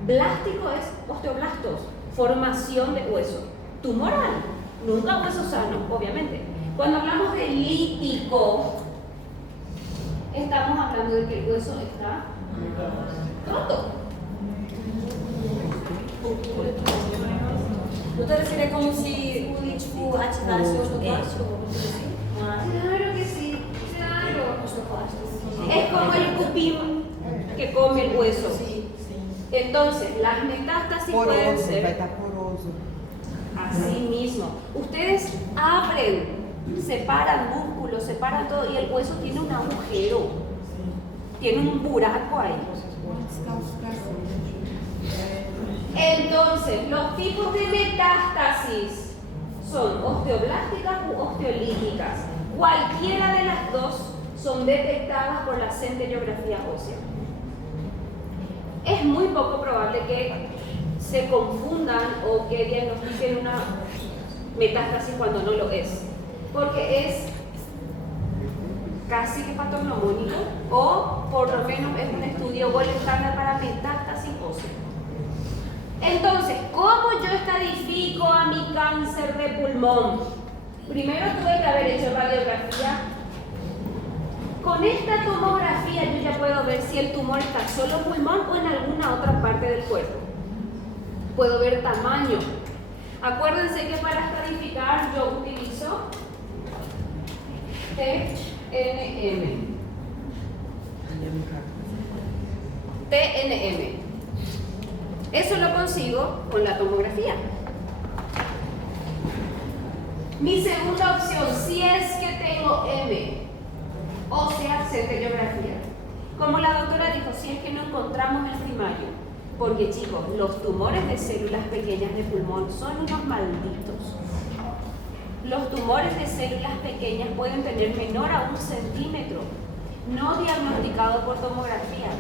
blástico es osteoblastos, formación de hueso. Tumoral, nunca hueso sano, obviamente. Cuando hablamos de lítico, estamos hablando de que el hueso está roto. Doutora, seria como se o lítico ativasse o osteoclasto? Claro que sí, claro. Osteoclasto. Es como el cupín que come el hueso. Sí. Entonces, las metástasis pueden Poroso, vai ser estar poroso. así mismo. Ustedes abren, separan músculos, separan todo y el hueso tiene un agujero, tiene un buraco ahí. Entonces, los tipos de metástasis son osteoblásticas u osteolíticas. Cualquiera de las dos son detectadas por la centellografía ósea. Es muy poco probable que se confundan o que diagnostiquen una metástasis cuando no lo es, porque es casi que patognomónico o por lo menos es un estudio gold estándar para metástasis ósea. Entonces, ¿cómo yo estadifico a mi cáncer de pulmón? Primero tuve que haber hecho radiografía. Con esta tomografía yo ya puedo ver si el tumor está solo en pulmón o en alguna otra parte del cuerpo. Puedo ver tamaño. Acuérdense que para estadificar yo utilizo TNM. TNM. Eso lo consigo con la tomografía. Mi segunda opción, si es que tengo M, o sea, centellografía. Como la doctora dijo, si es que no encontramos el primario, porque chicos, los tumores de células pequeñas de pulmón son unos malditos. Los tumores de células pequeñas pueden tener menor a 1 centímetro, no diagnosticado por tomografía,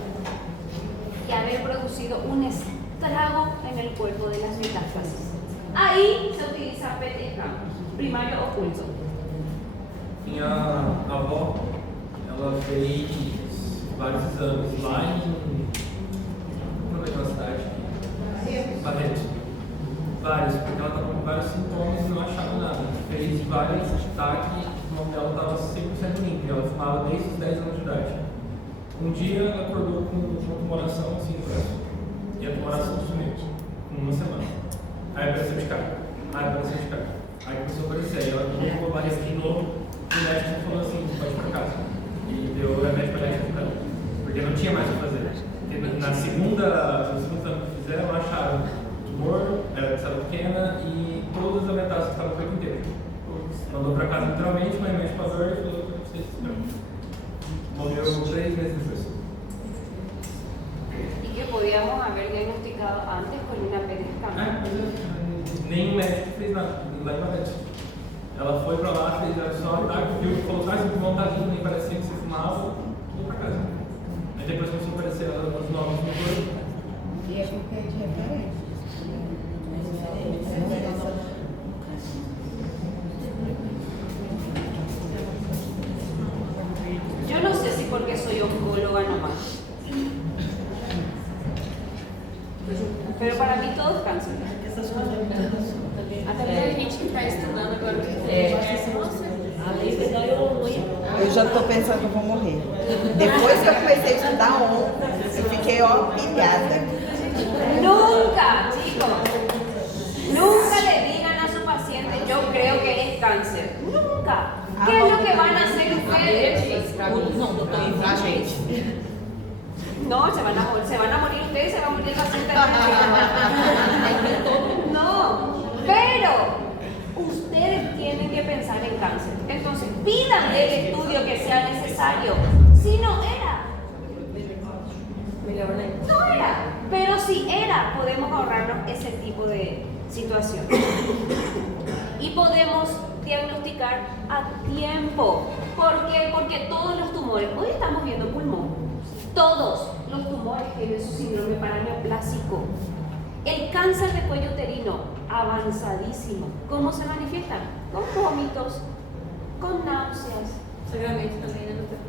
y haber producido un estrago en el cuerpo de las metástasis. Ahí se utiliza PET scan, primario oculto. Minha avó, ela fez vários exames lá em... Como é que é a cidade? Barreto. Vários, porque ela estava com vários sintomas e não achava nada. Fez vários destaques, o nome dela estava 100% limpo, ela fumava desde os 10 anos de idade. Um dia ela acordou com uma tumoração assim no braço. E a tumoração sumiu, com 1 semana. Aí apareceu de cara. Aí começou a aparecer, aí ela colocou a barriga de novo, e o médico falou assim, pode ir pra casa. E deu o remédio para ela ficar. Porque não tinha mais o que fazer. No segundo exame que fizeram, acharam tumor, era de célula pequena e todas as metástases estavam no corpo inteiro. Mandou para casa literalmente, mas o médico falou e falou que vocês morreu 3 meses depois. Y que podíamos haber diagnosticado antes con una PET scan. Nenhum médico fez nada, lá em Barreto. Ela foi pra lá, fez a só, viu, falou, ah, seu pulmão tá limpo, nem parecia que você fumava, voltou pra casa. Aí depois começou a aparecer os novos no corpo. E é porque é de referência. Yo no sé si porque soy oncóloga nomás, pero para mí todo es cáncer. Até a gente que está estudando agora o que nossa, a lei ganhou ruim. Eu já tô pensando que eu vou morrer. Depois que eu comecei a estudar ontem, eu fiquei, ó, pilhada. Nunca, chicos, nunca le digan a su paciente, yo creo que es cáncer. Nunca. ¿Qué es lo que van a hacer ustedes? Não, doutor, a gente. No, se van a morir ustedes y se va a morir el paciente. No, pero ustedes tienen que pensar en cáncer. Entonces, pidan el estudio que sea necesario. Si no era, no era. Pero si era, podemos ahorrarnos ese tipo de situación. Y podemos diagnosticar a tiempo. ¿Por qué? Porque todos los tumores, hoy estamos viendo pulmón, todos los tumores tienen su síndrome paraneoplásico. El cáncer de cuello uterino, avanzadísimo. ¿Cómo se manifiestan? Con vómitos, con náuseas, Sagramento também, né, doutora?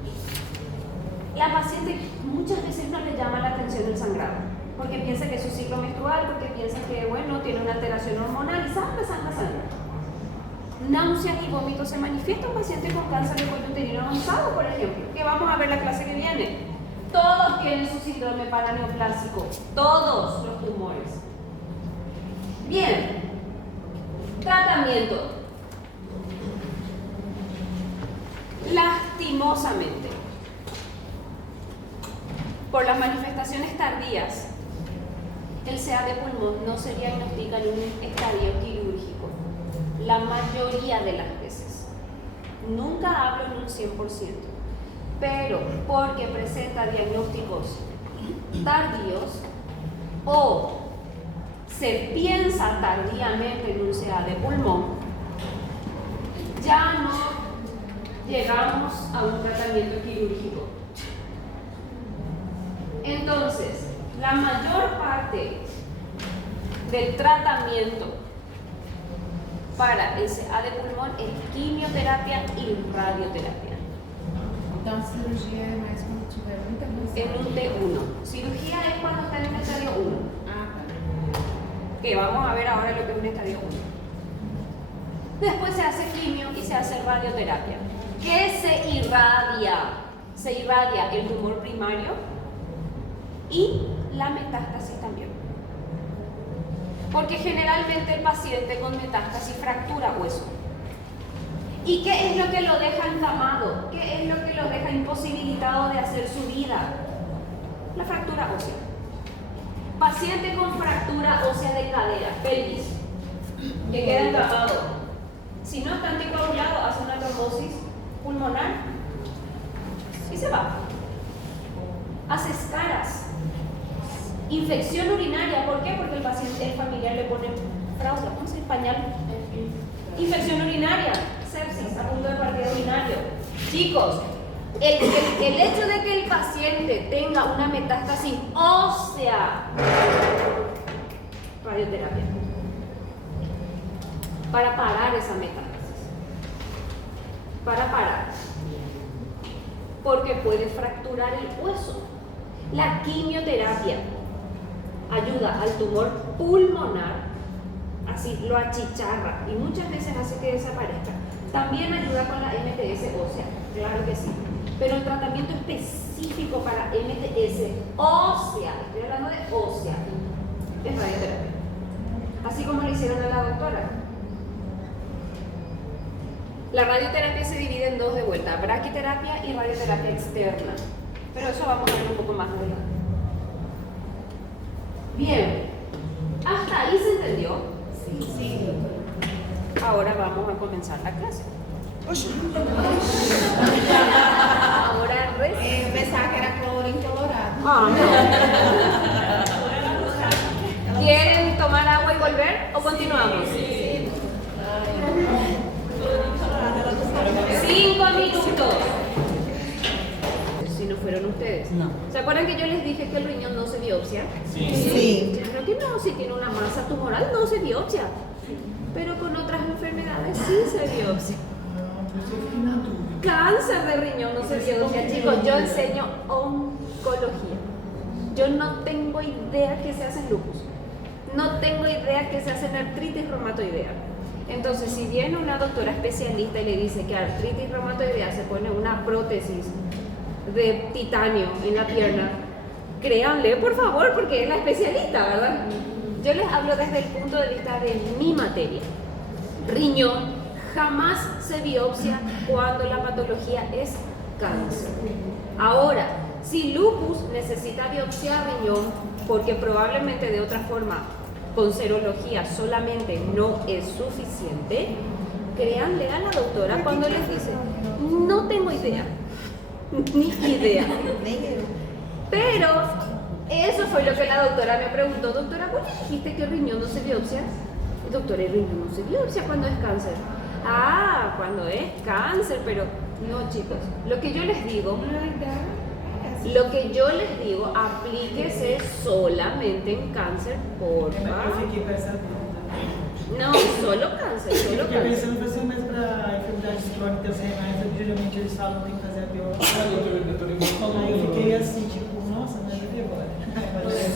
La paciente muchas veces no le llama la atención el sangrado, porque piensa que es su ciclo menstrual, porque piensa que, bueno, tiene una alteración hormonal y sangra. Náuseas y vómitos se manifiesta un paciente con cáncer de cuello uterino avanzado, por ejemplo, que vamos a ver la clase que viene. Todos tienen su síndrome paraneoplásico, todos los tumores. Bien, tratamiento. Lastimosamente, por las manifestaciones tardías, el CA de pulmón no se diagnostica en un estadio quirúrgico. La mayoría de las veces. Nunca hablo en un 100%, pero porque presenta diagnósticos tardíos o se piensa tardíamente en un CA de pulmón, ya no llegamos a un tratamiento quirúrgico. Entonces, la mayor parte del tratamiento para el CA de pulmón es quimioterapia y radioterapia. Então a cirurgia é mais quando tiver muita En un T1. Cirugía es cuando está en el estadio 1. Ah, tá. Que vamos a ver ahora lo que es un estadio 1. Después se hace quimio y se hace radioterapia. ¿Qué se irradia? Se irradia el tumor primario y la metástasis también. Porque generalmente el paciente con metástasis fractura hueso. ¿Y qué es lo que lo deja encamado? ¿Qué es lo que lo deja imposibilitado de hacer su vida? La fractura ósea. Paciente con fractura ósea de cadera, pelvis, que queda encamado. Si no está anticoagulado, hace una trombosis pulmonar y se va. Hace escaras. Infección urinaria, ¿por qué? Porque el paciente, el familiar le pone fraude, ¿cómo se dice? Pañal. Infección urinaria, sepsis, a punto de partida urinario. Chicos, el hecho de que el paciente tenga una metástasis ósea, radioterapia, para parar esa metástasis, para parar, porque puede fracturar el hueso. La quimioterapia ayuda al tumor pulmonar, así lo achicharra y muchas veces hace que desaparezca. También ayuda con la MTS ósea, claro que sí, pero el tratamiento específico para MTS ósea, estoy hablando de ósea, es radioterapia, así como le hicieron a la doctora. La radioterapia se divide en dos de vuelta, braquiterapia y radioterapia externa, pero eso vamos a ver un poco más adelante. Bien, ¿hasta ahí se entendió? Sí. Ahora vamos a comenzar la clase. Ahora Pensava que era colorinho colorado. Ah, no. ¿Quieren tomar agua y volver o continuamos? 5 minutos. Si no fueron ustedes. No. ¿Se acuerdan que yo les dije que el riñón no se biopsia? Sí. Claro que no, si tiene una masa tumoral no se biopsia. Pero con otras enfermedades sí se biopsia. Cáncer de riñón no se biopsia, chicos. Yo enseño oncología. Yo no tengo idea qué se hace en lupus. No tengo idea qué se hace en artritis reumatoidea. Entonces, si viene una doctora especialista y le dice que artritis reumatoidea se pone una prótesis de titanio en la pierna, créanle, por favor, porque es la especialista, ¿verdad? Yo les hablo desde el punto de vista de mi materia. Riñón jamás se biopsia cuando la patología es cáncer. Ahora, si lupus necesita biopsiar riñón, porque probablemente de otra forma con serología solamente no es suficiente, créanle a la doctora cuando les dice, no tengo idea, ni idea. Pero eso fue lo que la doctora me preguntó. Doctora, ¿vos le dijiste que el riñón no se biopsia? Doctora, el riñón no se biopsia cuando es cáncer. Ah, cuando es cáncer, pero no, chicos. Lo que yo les digo, aplíquese solamente en cáncer, por favor. Eu fiquei pensando. No, solo cáncer, solo Eu fiquei cáncer. pensando assim, mas pra para enfermidades crônicas renais, geralmente eles falam que tem que fazer a biópsia. Aí eu fiquei assim, tipo, nossa, mas e agora?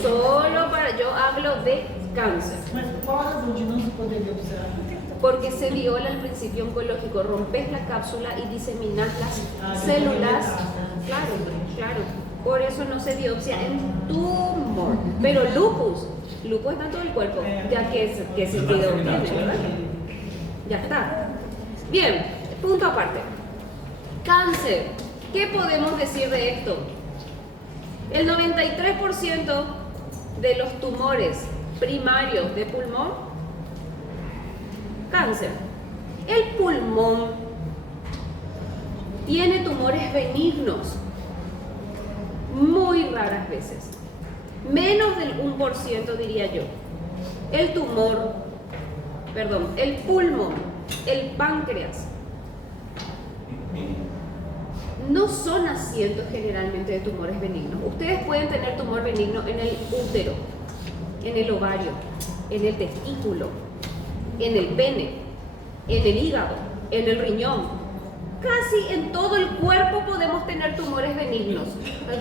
Solo para, yo hablo de cáncer. Mas qual a razão de não se poder biopsiar? Porque se viola el principio oncológico, rompes la cápsula y diseminas las células. Claro, claro. Por eso no se biopsia en tumor. Pero lupus está en todo el cuerpo. Ya que sentido tiene, ¿verdad? Ya está. Bien, punto aparte. Cáncer. ¿Qué podemos decir de esto? El 93% de los tumores primarios de pulmón, cáncer. El pulmón tiene tumores benignos, muy raras veces, menos del 1% diría yo. El pulmón, el páncreas, no son asientos generalmente de tumores benignos. Ustedes pueden tener tumor benigno en el útero, en el ovario, en el testículo, en el pene, en el hígado, en el riñón. Casi en todo el cuerpo podemos tener tumores benignos.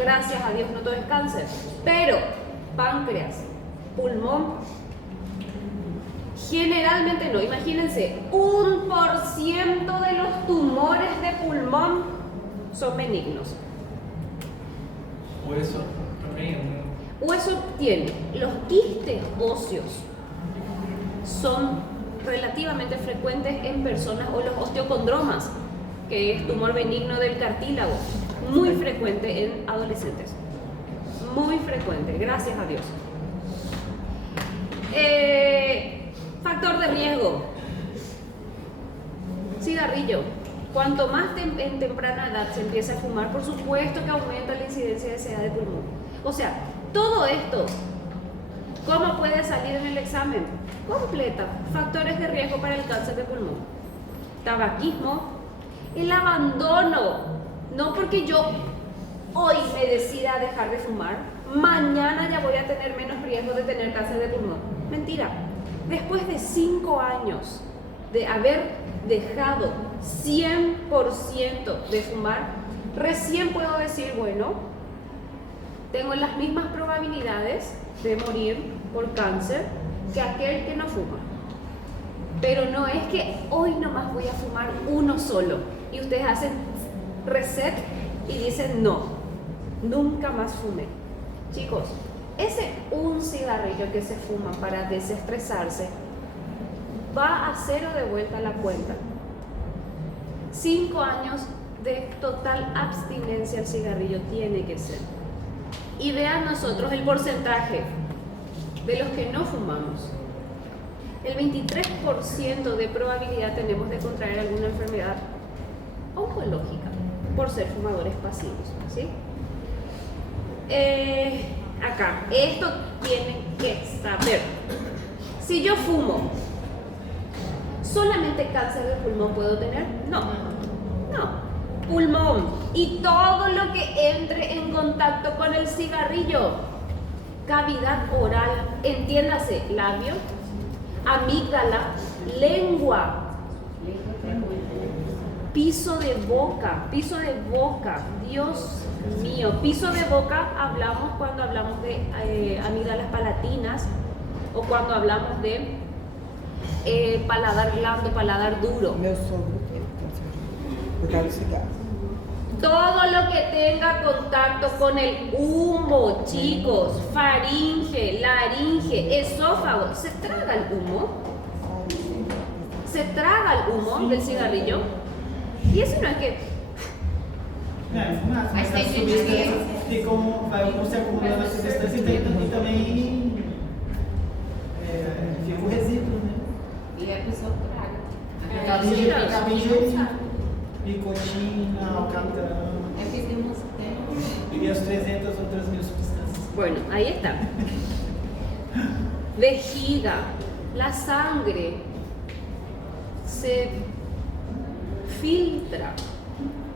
Gracias a Dios no todo es cáncer. Pero páncreas, pulmón, generalmente no. Imagínense, 1% de los tumores de pulmón son benignos. Hueso también. Hueso tiene. Los quistes óseos son relativamente frecuentes en personas, o los osteocondromas, que es tumor benigno del cartílago, muy frecuente en adolescentes. Muy frecuente, gracias a Dios. Factor de riesgo. Cigarrillo. Cuanto más en temprana edad se empieza a fumar, por supuesto que aumenta la incidencia de SIDA de pulmón. O sea, todo esto, ¿cómo puede salir en el examen? Completa. Factores de riesgo para el cáncer de pulmón. Tabaquismo. El abandono. No porque yo hoy me decida dejar de fumar, mañana ya voy a tener menos riesgo de tener cáncer de pulmón. Mentira. Después de 5 años de haber dejado 100% de fumar, recién puedo decir, bueno, tengo las mismas probabilidades de morir por cáncer que aquel que no fuma. Pero no es que hoy nomás voy a fumar uno solo y ustedes hacen reset y dicen no, nunca más fumé. Chicos, ese un cigarrillo que se fuma para desestresarse va a cero de vuelta la cuenta. 5 años de total abstinencia al cigarrillo tiene que ser. Y vean nosotros el porcentaje de los que no fumamos. El 23% de probabilidad tenemos de contraer alguna enfermedad oncológica por ser fumadores pasivos, ¿sí? Acá, esto tienen que saber. Si yo fumo, ¿solamente cáncer de pulmón puedo tener? No, no. Pulmón y todo lo que entre en contacto con el cigarrillo. Cavidad oral, entiéndase, labio, amígdala, lengua, piso de boca, Dios mío, piso de boca hablamos cuando hablamos de amígdalas palatinas o cuando hablamos de paladar blando, paladar duro. Meu sogro teve câncer por causa do cigarro. Todo lo que tenga contacto con el humo, chicos, faringe, laringe, esófago, ¿se traga el humo? ¿Se traga el humo del cigarrillo? Y eso no es que... fumaça, mas as substâncias ficam, vai se acumulando a substância e também fica o resíduo, né? E a pessoa traga. Acaba ingerindo nicotina, alcatrão. É que tem umas E as 300 outras mil substâncias. Bueno, ahí está. Vejiga, la sangre se filtra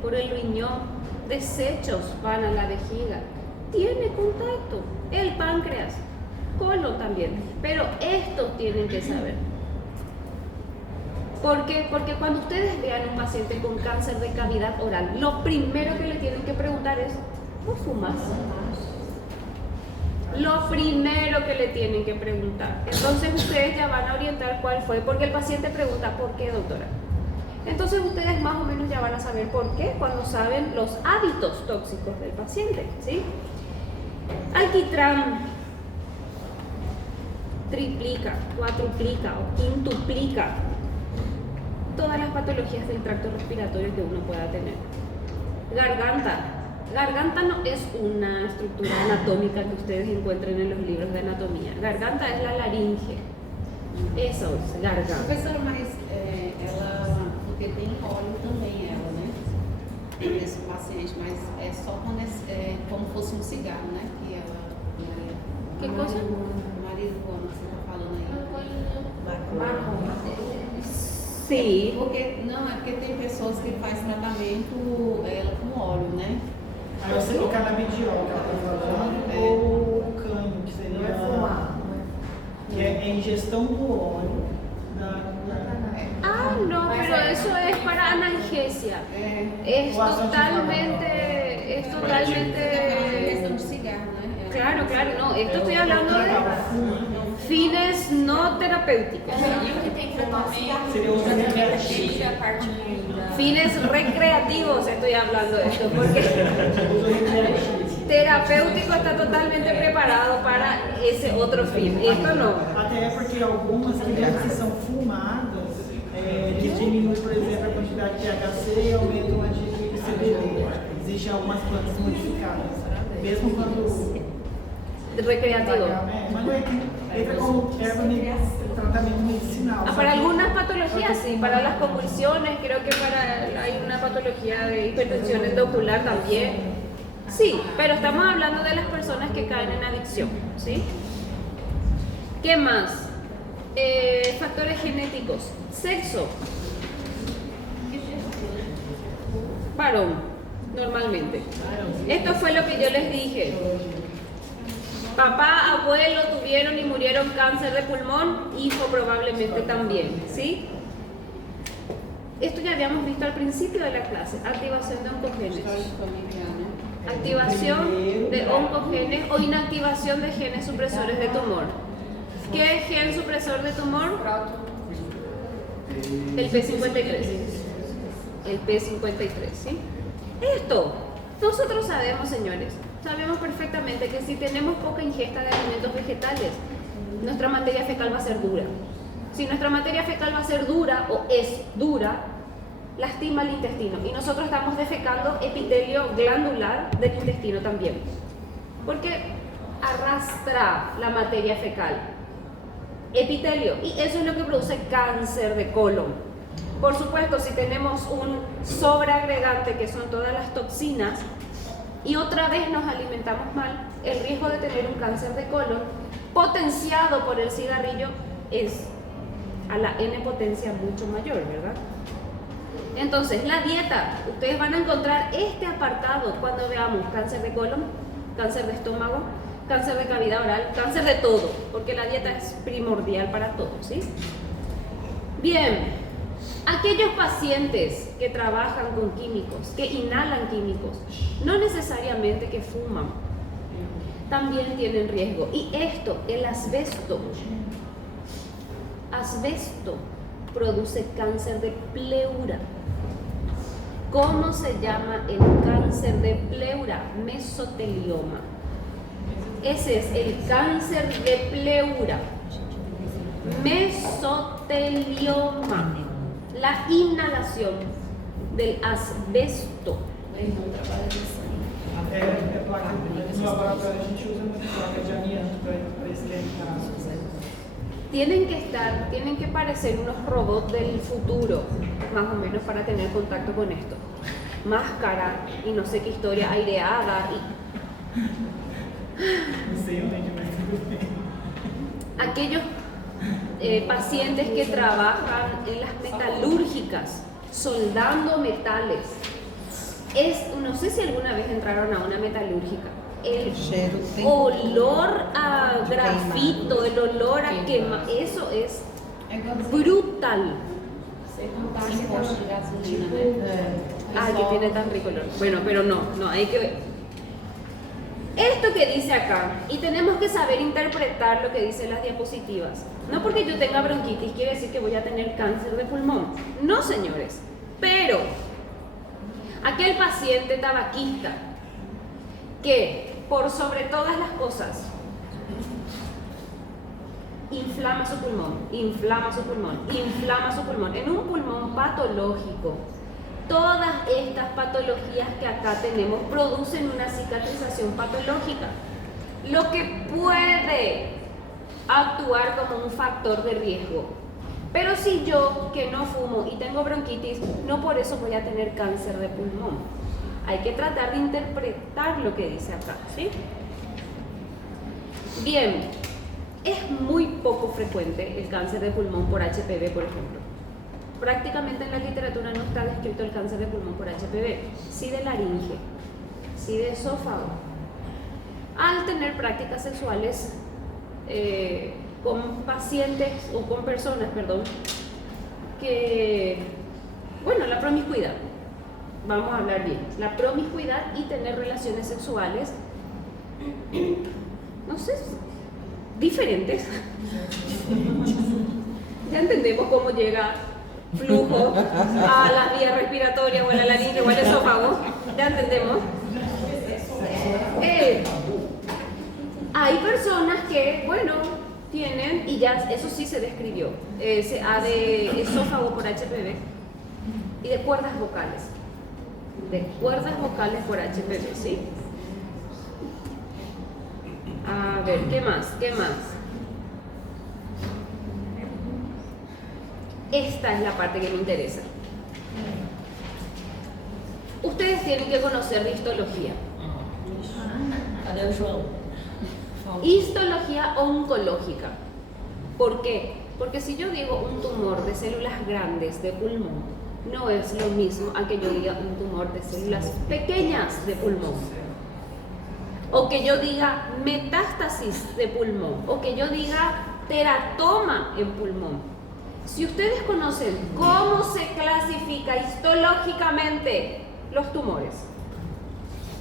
por el riñón, desechos van a la vejiga, tiene contacto, el páncreas, colon también, pero estos tienen que saber. ¿Por qué? Porque cuando ustedes vean un paciente con cáncer de cavidad oral, lo primero que le tienen que preguntar es, ¿vos fumas? Lo primero que le tienen que preguntar. Entonces ustedes ya van a orientar cuál fue, porque el paciente pregunta, ¿por qué, doctora? Entonces ustedes más o menos ya van a saber por qué cuando saben los hábitos tóxicos del paciente, ¿sí? Alquitrán triplica, cuatruplica o quintuplica todas las patologías del tracto respiratorio que uno pueda tener. Garganta no es una estructura anatómica que ustedes encuentren en los libros de anatomía. Garganta es la laringe. Eso es garganta. Professora, mas ela, porque tem óleo também ela, né? Nesse paciente, mas é só quando é como fosse um cigarro, né? Que ela. Que coisa? Marihuana, você tá falando aí. Sim. Porque, não, é porque tem pessoas que fazem tratamento ela com óleo, né? Aí você o canabidiol que ela está falando, ou o cânio, que seria. Que é a ingestão do óleo Ah, no, pero eso es para analgesia. Es totalmente. questão de cigarro, né? Claro, claro, no. Esto estoy hablando de fines no terapêuticos. E o que tem tratamento, tratamento a parte da... Fines recreativos estoy hablando de esto, porque terapêutico está totalmente preparado para esse outro fin. Esto no. Até porque algumas que são fumadas, que diminuem, por exemplo, a quantidade de THC e aumentam a de CBD. Existem algumas plantas modificadas, mesmo quando... Recreativo. Mas não entra como tratamento medicinal. Para algunas patologías sí, para las convulsiones, creo que hay una patología de hipertensión endocular también. Sí, pero estamos hablando de las personas que caen en adicción, ¿sí? ¿Qué más? Factores genéticos. Sexo. Varón, normalmente. Esto fue lo que yo les dije. Papá, abuelo tuvieron y murieron cáncer de pulmón, hijo probablemente también, ¿sí? Esto ya habíamos visto al principio de la clase, activación de oncogenes. Activación de oncogenes o inactivación de genes supresores de tumor. ¿Qué gen supresor de tumor? El P53. El P53, ¿sí? Esto, nosotros sabemos, señores, sabemos perfectamente que si tenemos poca ingesta de alimentos vegetales, nuestra materia fecal va a ser dura. Si nuestra materia fecal va a ser dura o es dura, lastima el intestino. Y nosotros estamos defecando epitelio glandular del intestino también. Porque arrastra la materia fecal. Epitelio. Y eso es lo que produce cáncer de colon. Por supuesto, si tenemos un sobreagregante, que son todas las toxinas, y otra vez nos alimentamos mal, el riesgo de tener un cáncer de colon potenciado por el cigarrillo es a la N potencia mucho mayor, ¿verdad? Entonces, la dieta, ustedes van a encontrar este apartado cuando veamos cáncer de colon, cáncer de estómago, cáncer de cavidad oral, cáncer de todo, porque la dieta es primordial para todo, ¿sí? Bien. Aquellos pacientes que trabajan con químicos, que inhalan químicos, no necesariamente que fuman, también tienen riesgo. Y esto, el asbesto produce cáncer de pleura. ¿Cómo se llama el cáncer de pleura? Mesotelioma. Ese es el cáncer de pleura. Mesotelioma. La inhalación del asbesto. Placa, no laboratório a gente usa muita placa de amianto para esquentar. Tienen que parecer unos robots del futuro, más o menos, para tener contacto con esto. Máscara y no sé qué historia, aireada y... Não sei onde vai tudo bem. Aquellos pacientes que trabajan en las metalúrgicas, soldando metales. No sé si alguna vez entraron a una metalúrgica. El olor a grafito, el olor a quema, eso es brutal. Sem posto de gasolina, né? Ay, que tiene tan rico olor. Bueno, pero no, hay que ver. Esto que dice acá, y tenemos que saber interpretar lo que dicen las diapositivas. No porque yo tenga bronquitis quiere decir que voy a tener cáncer de pulmón. No, señores. Pero aquel paciente tabaquista que por sobre todas las cosas inflama su pulmón, inflama su pulmón, inflama su pulmón, en un pulmón patológico. Todas estas patologías que acá tenemos producen una cicatrización patológica, lo que puede actuar como un factor de riesgo. Pero si yo, que no fumo y tengo bronquitis, no por eso voy a tener cáncer de pulmón. Hay que tratar de interpretar lo que dice acá, ¿sí? Bien, es muy poco frecuente el cáncer de pulmón por HPV, por ejemplo. Prácticamente en la literatura no está descrito el cáncer de pulmón por HPV, sí de laringe, sí de esófago. Al tener prácticas sexuales con pacientes o con personas, perdón, que, bueno, la promiscuidad, vamos a hablar bien, la promiscuidad y tener relaciones sexuales, no sé, diferentes. Ya entendemos cómo llega flujo a la vía respiratoria o a la laringe o al esófago, ya entendemos. Hay personas que, bueno, tienen, y ya eso sí se describió, CA de esófago por HPV y de cuerdas vocales. De cuerdas vocales por HPV, ¿sí? A ver, ¿qué más? ¿Qué más? Esta es la parte que me interesa. Ustedes tienen que conocer de histología. Cadê o João? Histología oncológica. ¿Por qué? Porque si yo digo un tumor de células grandes de pulmón, no es lo mismo a que yo diga un tumor de células pequeñas de pulmón. O que yo diga metástasis de pulmón. O que yo diga teratoma en pulmón. Si ustedes conocen cómo se clasifica histológicamente los tumores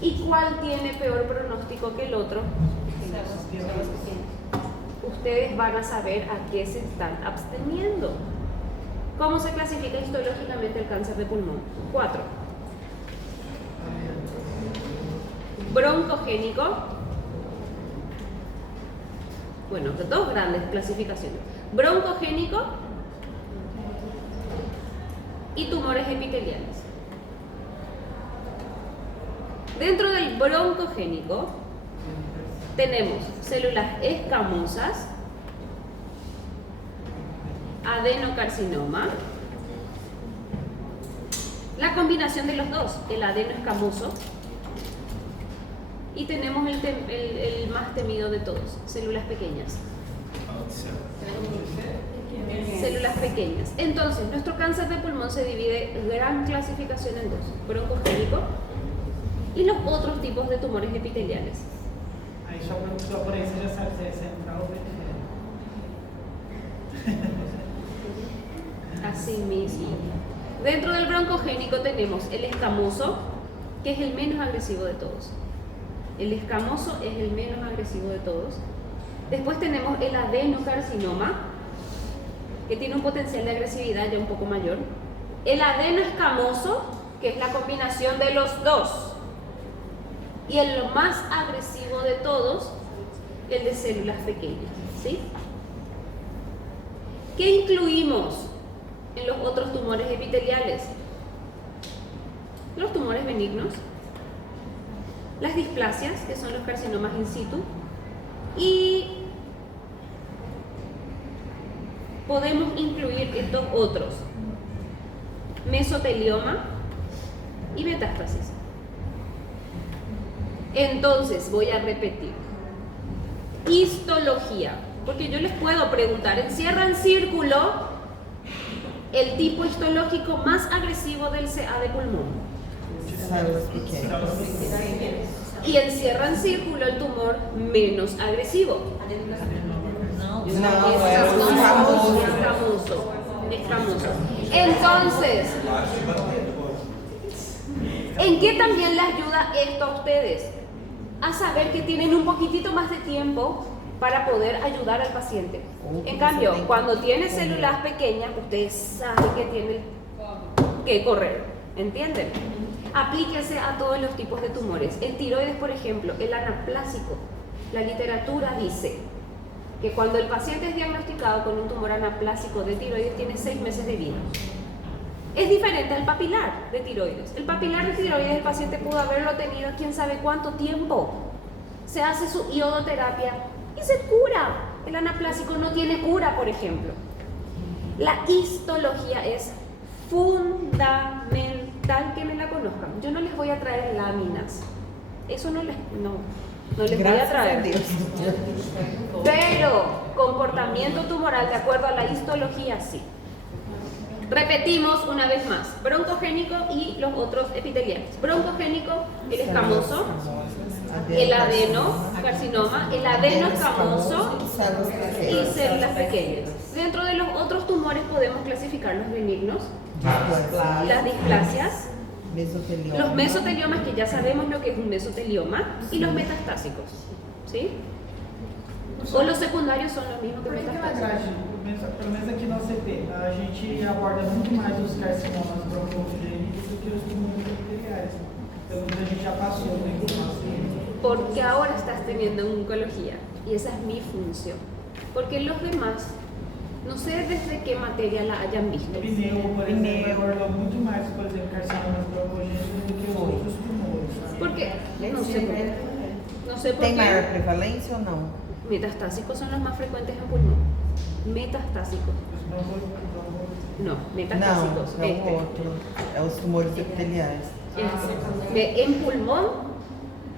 y cuál tiene peor pronóstico que el otro, ustedes van a saber a qué se están absteniendo. ¿Cómo se clasifica histológicamente el cáncer de pulmón? 4. Broncogénico. Bueno, dos grandes clasificaciones. Broncogénico y tumores epiteliales. Dentro del broncogénico tenemos células escamosas, adenocarcinoma, la combinación de los dos, el adeno escamoso, y tenemos el más temido de todos, células pequeñas. Células pequeñas. Entonces, nuestro cáncer de pulmón se divide en gran clasificación en dos: broncogénico y los otros tipos de tumores epiteliales. Aí só por aí você já sabe se é central ou periférico. Así mismo. Dentro del broncogénico tenemos el escamoso, que es el menos agresivo de todos. El escamoso es el menos agresivo de todos. Después tenemos el adenocarcinoma, que tiene un potencial de agresividad ya un poco mayor. El adenoescamoso, que es la combinación de los dos. Y el más agresivo de todos, el de células pequeñas, ¿sí? ¿Qué incluimos en los otros tumores epiteliales? Los tumores benignos, las displasias, que son los carcinomas in situ, y podemos incluir estos otros: mesotelioma y metástasis. Entonces, voy a repetir. Histología, porque yo les puedo preguntar, encierra en círculo el tipo histológico más agresivo del CA de pulmón. Y encierra en círculo el tumor menos agresivo. Não, Não, é o escamoso. Es escamoso. Entonces, ¿en qué también les ayuda esto a ustedes? A saber que tienen un poquitito más de tiempo para poder ayudar al paciente. En cambio, cuando tiene células pequeñas, ustedes saben que tienen que correr, ¿entienden? Aplíquese a todos los tipos de tumores. En tiroides, por ejemplo, el anaplásico, la literatura dice que cuando el paciente es diagnosticado con un tumor anaplásico de tiroides tiene 6 meses de vida. Es diferente al papilar de tiroides. El papilar de tiroides el paciente pudo haberlo tenido quién sabe cuánto tiempo. Se hace su iodoterapia y se cura. El anaplásico no tiene cura, por ejemplo. La histología es fundamental que me la conozcan. Yo no les voy a traer láminas. Eso no les voy a traer. Pero comportamiento tumoral de acuerdo a la histología, sí. Repetimos una vez más, broncogénico y los otros epiteliales. Broncogénico, el escamoso, el adenocarcinoma, el adenoescamoso y células pequeñas. Dentro de los otros tumores podemos clasificar los benignos, las displasias, los mesoteliomas, que ya sabemos lo que es un mesotelioma, y los metastásicos, ¿sí? O los secundarios son los mismos que metastásicos. Pelo menos aqui no CT, a gente aborda muito mais os carcinomas broncogênicos do que os tumores epiteliais. Pelo menos a gente já passou da informação. Porque ahora estás teniendo oncología y esa es mi función. Porque los demás, no sé desde qué materia la hayan visto. Pneu, por exemplo, aborda muito mais, por exemplo, carcinomas broncogênicos do que outros tumores. Sabe? Porque, no sé por qué. No sé por Tem maior qué. prevalência ou não? Metastásicos son los más frecuentes en pulmón. Metastásicos. No, metastásicos. Não, é o outro. É os tumores epiteliais. En pulmón,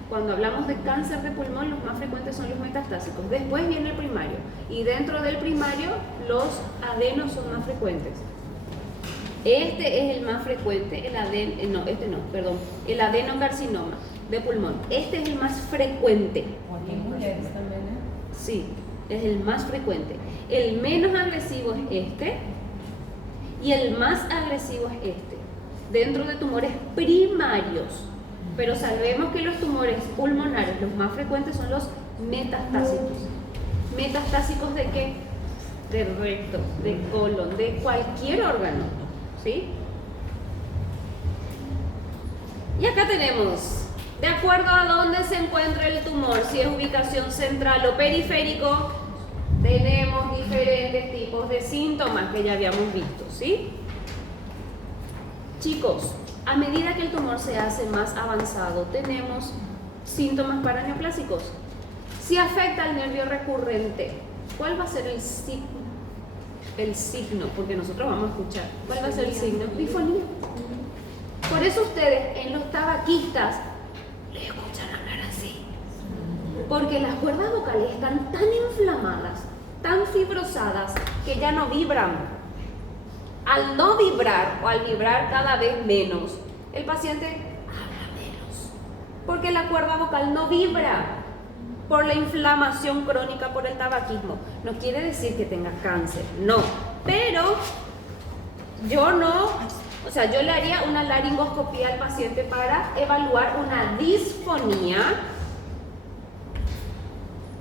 cuando hablamos de cáncer de pulmón, los más frecuentes son los metastásicos. Después viene el primario. Y dentro del primario, los adenos son más frecuentes. Este es el más frecuente, el adenocarcinoma de pulmón. Este es el más frecuente. En mujeres también, ¿eh? Sí, es el más frecuente. El menos agresivo es este y el más agresivo es este, dentro de tumores primarios. Pero sabemos que los tumores pulmonares, los más frecuentes son los metastásicos. ¿Metastásicos de qué? De recto, de colon, de cualquier órgano, ¿sí? Y acá tenemos, de acuerdo a dónde se encuentra el tumor, si es ubicación central o periférico, tenemos diferentes tipos de síntomas que ya habíamos visto, ¿sí? Chicos, a medida que el tumor se hace más avanzado, tenemos síntomas paraneoplásicos. Si afecta al nervio recurrente, ¿cuál va a ser el signo? El signo, porque nosotros vamos a escuchar. ¿Cuál va a ser el signo? Disfonía. Por eso ustedes en los tabaquistas les escuchan hablar así. Porque las cuerdas vocales están tan inflamadas, tan fibrosadas, que ya no vibran. Al no vibrar o al vibrar cada vez menos, el paciente habla menos. Porque la cuerda vocal no vibra por la inflamación crónica por el tabaquismo. No quiere decir que tenga cáncer, no. Pero yo le haría una laringoscopía al paciente para evaluar una disfonía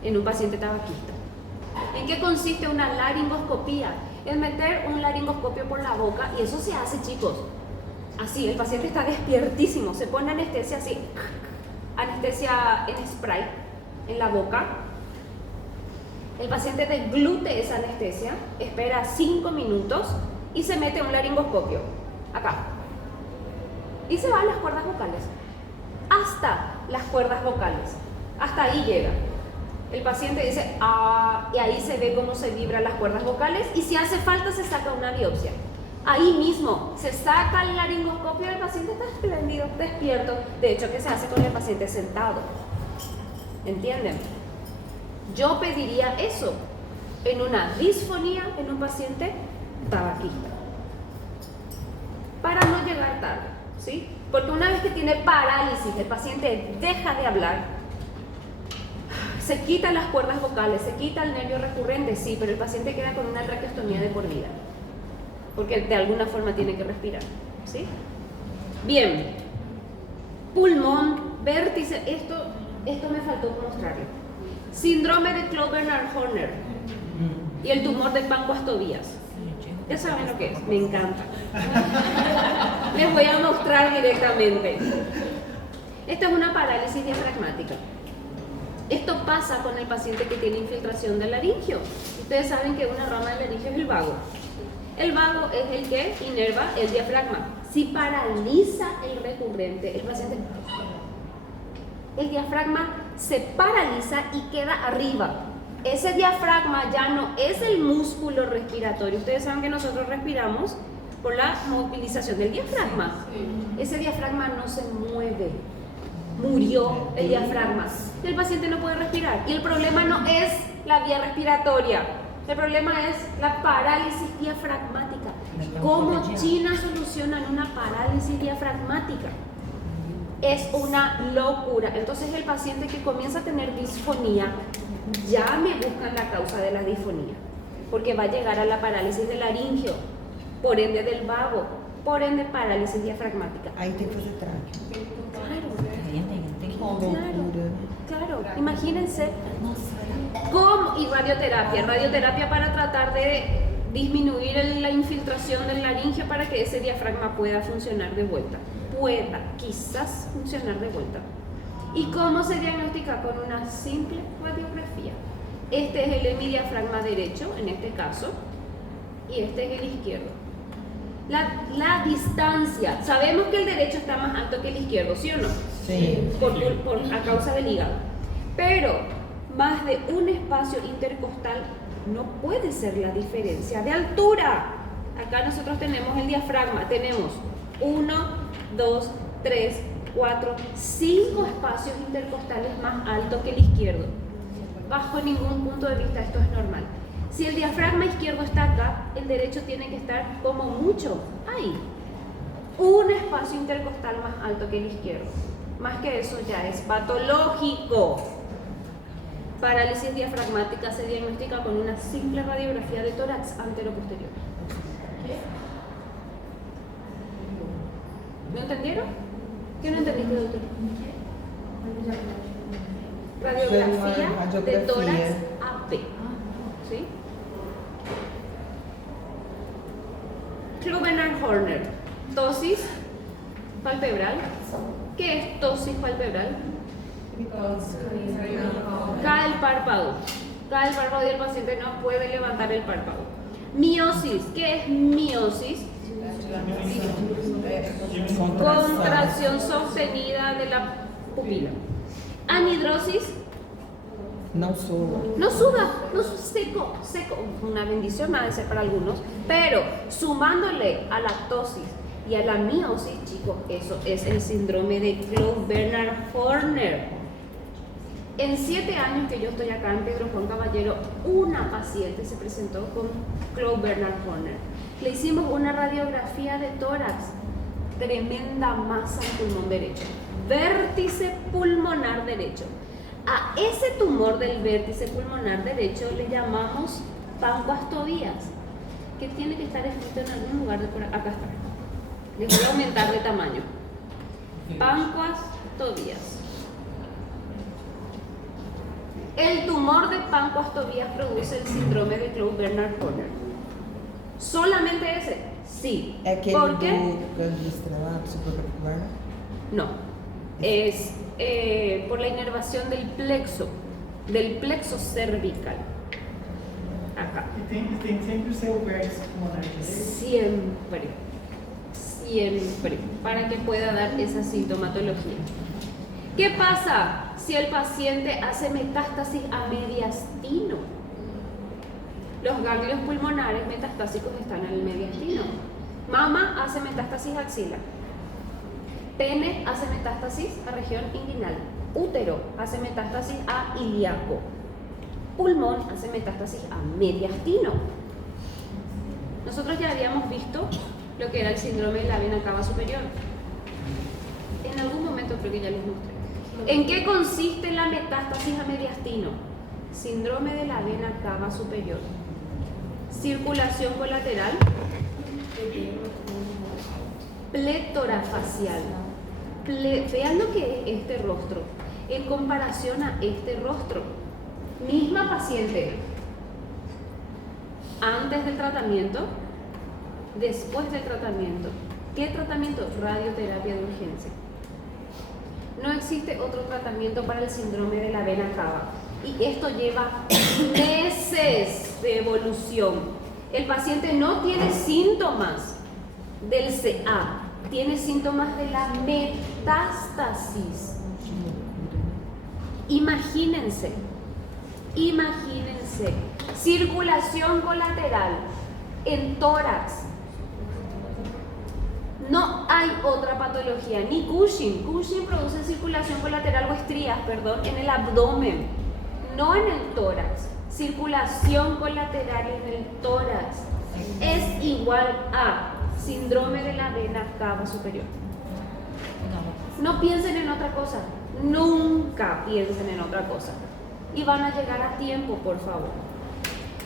en un paciente tabaquista. ¿En qué consiste una laringoscopía? Es meter un laringoscopio por la boca, y eso se hace, chicos, así, el paciente está despiertísimo, se pone anestesia así, anestesia en spray en la boca, el paciente deglute esa anestesia, espera 5 minutos y se mete un laringoscopio acá y se va a las cuerdas vocales, hasta las cuerdas vocales, hasta ahí llega. El paciente dice, ah, y ahí se ve cómo se vibran las cuerdas vocales, y si hace falta se saca una biopsia. Ahí mismo se saca el laringoscopio y el paciente está espléndido, despierto. De hecho, ¿qué se hace con el paciente sentado? ¿Entienden? Yo pediría eso en una disfonía en un paciente tabaquista, para no llegar tarde, ¿sí? Porque una vez que tiene parálisis, el paciente deja de hablar, se quitan las cuerdas vocales, se quita el nervio recurrente, sí, pero el paciente queda con una traqueostomía de por vida. porque de alguna forma tiene que respirar, ¿sí? Bien, pulmón, vértice, esto me faltó mostrarlo. Síndrome de Claude-Bernard-Horner y el tumor de Pancoast-Tobías. Ya saben lo que es, me encanta. Les voy a mostrar directamente. Esta es una parálisis diafragmática. Esto pasa con el paciente que tiene infiltración del laringio. Ustedes saben que una rama del laringio es el vago. El vago es el que inerva el diafragma. Si paraliza el recurrente, el paciente, el diafragma se paraliza y queda arriba. Ese diafragma ya no es el músculo respiratorio. Ustedes saben que nosotros respiramos por la movilización del diafragma. Ese diafragma no se mueve. Murió el diafragma. El paciente no puede respirar. Y el problema no es la vía respiratoria. El problema es la parálisis diafragmática. ¿Cómo China soluciona una parálisis diafragmática? Es una locura. Entonces el paciente que comienza a tener disfonía, ya me buscan la causa de la disfonía, porque va a llegar a la parálisis del laringio, por ende del vago, por ende parálisis diafragmática. Ahí tem que fazer traque. Claro, imagínense cómo, y radioterapia para tratar de disminuir la infiltración del laringio para que ese diafragma pueda funcionar de vuelta, quizás funcionar de vuelta. ¿Y cómo se diagnostica? Con una simple radiografía. Este es el hemidiafragma derecho, en este caso, y este es el izquierdo. La distancia, sabemos que el derecho está más alto que el izquierdo, ¿sí o no? Sí. A causa del hígado. Pero más de un espacio intercostal no puede ser la diferencia de altura. Acá nosotros tenemos el diafragma, tenemos 1, 2, 3, 4, 5 espacios intercostales más altos que el izquierdo. Bajo ningún punto de vista esto es normal. Si el diafragma izquierdo está acá, el derecho tiene que estar como mucho ahí. Un espacio intercostal más alto que el izquierdo. Más que eso ya es patológico. Parálisis diafragmática se diagnostica con una simple radiografía de tórax antero-posterior. ¿No entendieron? ¿Qué no entendiste, doctor? Radiografía de tórax AP. ¿Sí? Claude-Bernard-Horner. Tosis palpebral. ¿Qué es tosis palpebral? Cae el párpado. Cae el párpado y el paciente no puede levantar el párpado. Miosis. ¿Qué es miosis? Contracción sostenida de la pupila. Anhidrosis. Não suba. No suda, no seco. Una bendición ha de ser para algunos, pero sumándole a la tosis y a la miosis, chicos, eso es el síndrome de Claude-Bernard-Horner. En 7 años que yo estoy acá en Pedro Juan Caballero, una paciente se presentó con Claude-Bernard-Horner. Le hicimos una radiografía de tórax, tremenda masa en pulmón derecho, vértice pulmonar derecho. A ese tumor del vértice pulmonar derecho le llamamos Pancoast-Tobías, que tiene que estar escrito en algún lugar de por acá. Está. Les voy a aumentar de tamaño. Pancoast-Tobías. El tumor de Pancoast-Tobías produce el síndrome de Claude-Bernard-Horner. ¿Solamente ese? Sí. ¿Por qué? Gânglio estrelado, supracapilar? No. Es por la inervación del plexo cervical. Acá. E tem sempre o seu vértice pulmonar direito? Siempre, para que pueda dar esa sintomatología. ¿Qué pasa si el paciente hace metástasis a mediastino? Los ganglios pulmonares metastásicos están en el mediastino. Mama hace metástasis axilar. Pene hace metástasis a región inguinal. Útero hace metástasis a ilíaco. Pulmón hace metástasis a mediastino. Nosotros ya habíamos visto lo que era el síndrome de la vena cava superior. En algún momento creo que ya les mostré. ¿En qué consiste la metástasis a mediastino? Síndrome de la vena cava superior. Circulación colateral, Plétora facial. Vean lo que es este rostro en comparación a este rostro. Misma paciente. Antes del tratamiento, después del tratamiento. ¿Qué tratamiento? Radioterapia de urgencia. No existe otro tratamiento para el síndrome de la vena cava. Y esto lleva meses de evolución. El paciente no tiene síntomas del CA, tiene síntomas de la metástasis. Imagínense, circulación colateral en tórax. No hay otra patología, ni Cushing. Cushing produce circulación colateral o estrías, perdón, en el abdomen, no en el tórax. Circulación colateral en el tórax es igual a síndrome de la vena cava superior. No piensen en otra cosa, nunca piensen en otra cosa. Y van a llegar a tiempo, por favor.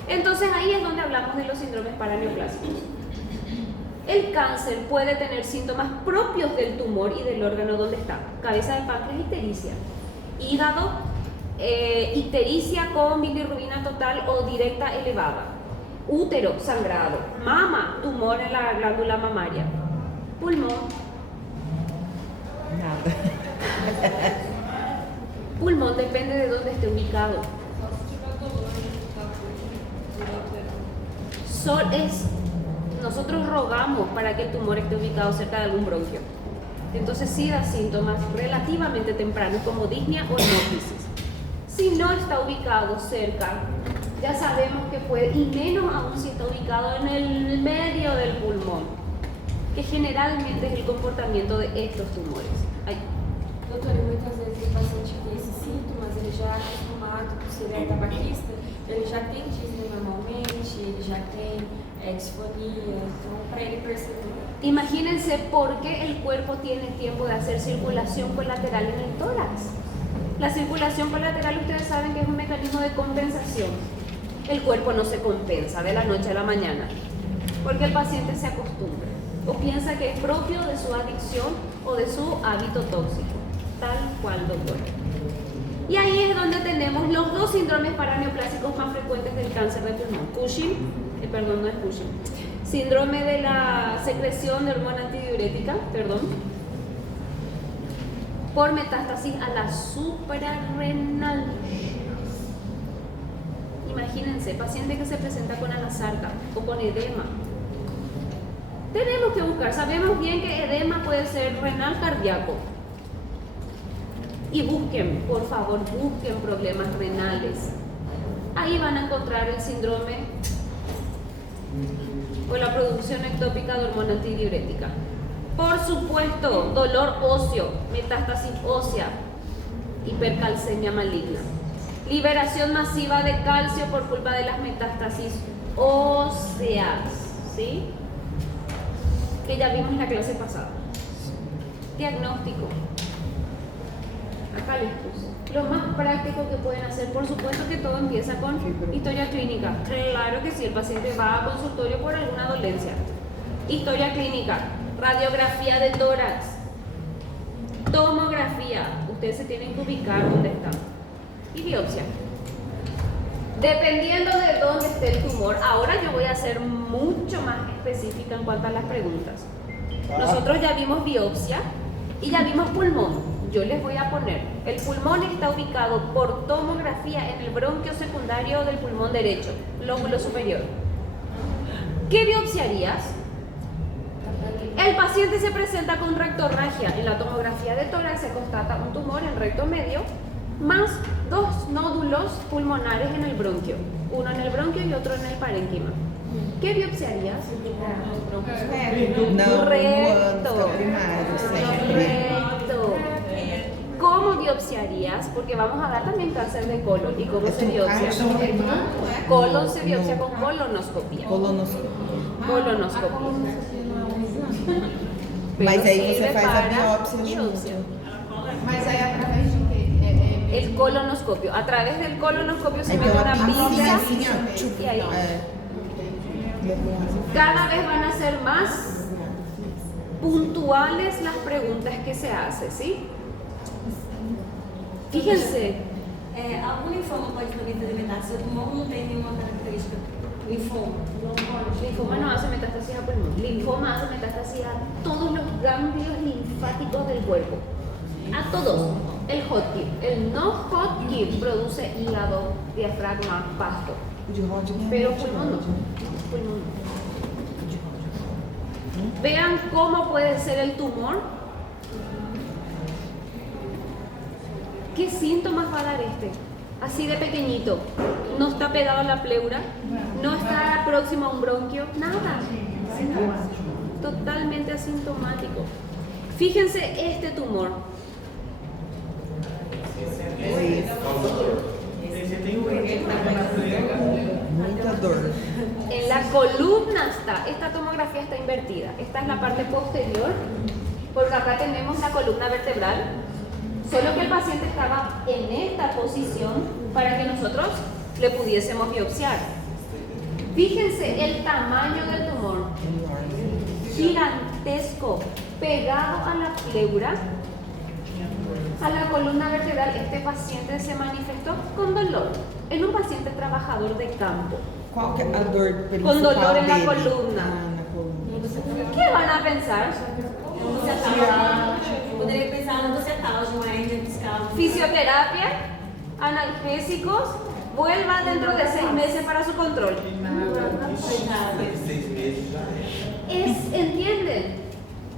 Entonces ahí es donde hablamos de los síndromes paraneoplásicos. El cáncer puede tener síntomas propios del tumor y del órgano donde está. Cabeza de páncreas, ictericia. Hígado, ictericia con bilirrubina total o directa elevada. Útero, sangrado. Mama, tumor en la glándula mamaria. Pulmón. Nada. Pulmón depende de dónde esté ubicado. Nosotros rogamos para que el tumor esté ubicado cerca de algún bronquio. Entonces sí da síntomas relativamente tempranos como disnea o hemófisis. Si no está ubicado cerca, ya sabemos que puede, y menos aún si está ubicado en el medio del pulmón, que generalmente es el comportamiento de estos tumores. Ay. Doutora, muitas vezes o paciente tem esses sintomas, ele já é acostumado por ser tabaquista, ele já tem disney normalmente, ele já tem disfonia, então para ele perceber. Imagínense por qué el cuerpo tiene tiempo de hacer circulación colateral en el tórax. La circulación colateral, ustedes saben que es un mecanismo de compensación. El cuerpo no se compensa de la noche a la mañana, porque el paciente se acostumbra o piensa que es propio de su adicción o de su hábito tóxico. Tal cual, doctor. Y ahí es donde tenemos los dos síndromes paraneoplásicos más frecuentes del cáncer de pulmón. Cushing, perdón, no es Cushing. Síndrome de la secreción de hormona antidiurética, perdón, por metástasis a la suprarrenal. Imagínense, paciente que se presenta con anasarca o con edema. Tenemos que buscar, sabemos bien que edema puede ser renal cardíaco. Y busquen, por favor, busquen problemas renales. Ahí van a encontrar el síndrome o la producción ectópica de hormona antidiurética. Por supuesto, dolor óseo, metástasis ósea, hipercalcemia maligna. Liberación masiva de calcio por culpa de las metástasis óseas, ¿sí? Que ya vimos en la clase pasada. Diagnóstico. Acá les puse. Lo más práctico que pueden hacer, por supuesto que todo empieza con historia clínica. Claro que sí, el paciente va a consultorio por alguna dolencia. Historia clínica, radiografía de tórax, tomografía. Ustedes se tienen que ubicar dónde están. Y biopsia. Dependiendo de dónde esté el tumor, ahora yo voy a ser mucho más específica en cuanto a las preguntas. Nosotros ya vimos biopsia y ya vimos pulmón. Yo les voy a poner, el pulmón está ubicado por tomografía en el bronquio secundario del pulmón derecho, lóbulo superior. ¿Qué biopsiarías? El paciente se presenta con rectorragia. En la tomografía de tórax se constata un tumor en recto medio, más 2 nódulos pulmonares en el bronquio, uno en el bronquio y otro en el parénquima. ¿Qué biopsiarías? No, Recto. Correcto. Correcto. ¿Cómo biopsiarías? Porque vamos a dar también cáncer de colon. ¿Y cómo se biopsia? Colon se biopsia con colonoscopia. Colonoscopia. Mas aí você sirve faz a para biópsia junto. Mas aí através de quê? El colonoscopio. A través del colonoscopio se mete Então una a pinça pinza assim, ó, y ahí. Cada vez van a ser más puntuales las preguntas que se hacen, ¿sí? Fíjense. Algum linfoma pode também fazer metástase? Se o tumor não tem nenhuma característica. Linfoma. Linfoma no hace metástasis a pulmón. Linfoma hace metástasis a todos los ganglios linfáticos del cuerpo. A todos. El Hodgkin. El no Hodgkin produce hígado, diafragma, pasto. Pero pulmón no. Pulmón no. Vean cómo puede ser el tumor. ¿Qué síntomas va a dar este? Así de pequeñito. No está pegado a la pleura. No está próximo a un bronquio. Nada. Totalmente asintomático. Fíjense este tumor. Muita dor. En la columna está. Esta tomografía está invertida. Esta es la parte posterior. Porque acá tenemos la columna vertebral. Solo que el paciente estaba en esta posición para que nosotros le pudiésemos biopsiar. Fíjense el tamaño del tumor. Gigantesco. Pegado a la pleura, a la columna vertebral. Este paciente se manifestó con dolor. En un paciente trabajador de campo. Qual que é a dor principal Con dolor en la dele? columna. Na coluna. ¿Qué van a pensar? Poderia pensar no docetalgia, uma hernia discal. Fisioterapia, analgésicos, vuelva dentro de 6 meses para su control. 6 meses já é. ¿Entienden?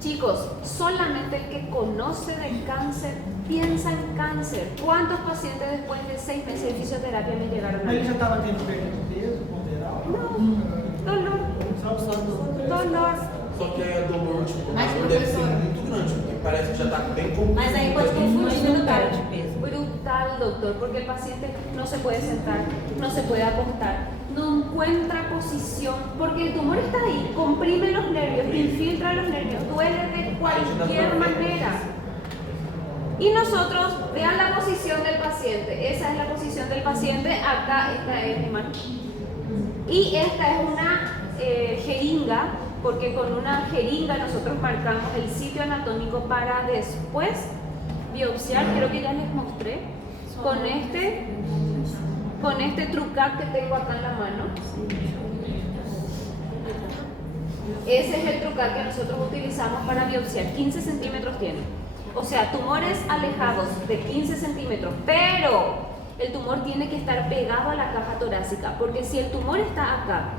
Chicos, solamente el que conoce de cáncer piensa en cáncer. ¿Cuántos pacientes después de 6 meses de fisioterapia me llegaron a Mas ele mí? já estava tendo perda de peso ponderal? No, dolor. Dolor. Só que aí a dor, tipo, Mas, a dor deve ser professor, muito grande, porque parece que já tá bem complicado. Mas aí pode confundir no perde peso. Brutal, doctor, porque el paciente no se puede sentar, no se puede acostar, no encuentra posición, porque el tumor está ahí, comprime los nervios, infiltra los nervios, duele de cualquier manera. Y nosotros, vean la posición del paciente, esa es la posición del paciente, acá esta es mi mano. Y esta es una jeringa, porque con una jeringa nosotros marcamos el sitio anatómico para después biopsiar. Creo que ya les mostré con este trucat que tengo acá en la mano. Ese es el trucat que nosotros utilizamos para biopsiar. 15 centímetros tiene. O sea, tumores alejados de 15 centímetros, pero el tumor tiene que estar pegado a la caja torácica, porque si el tumor está acá,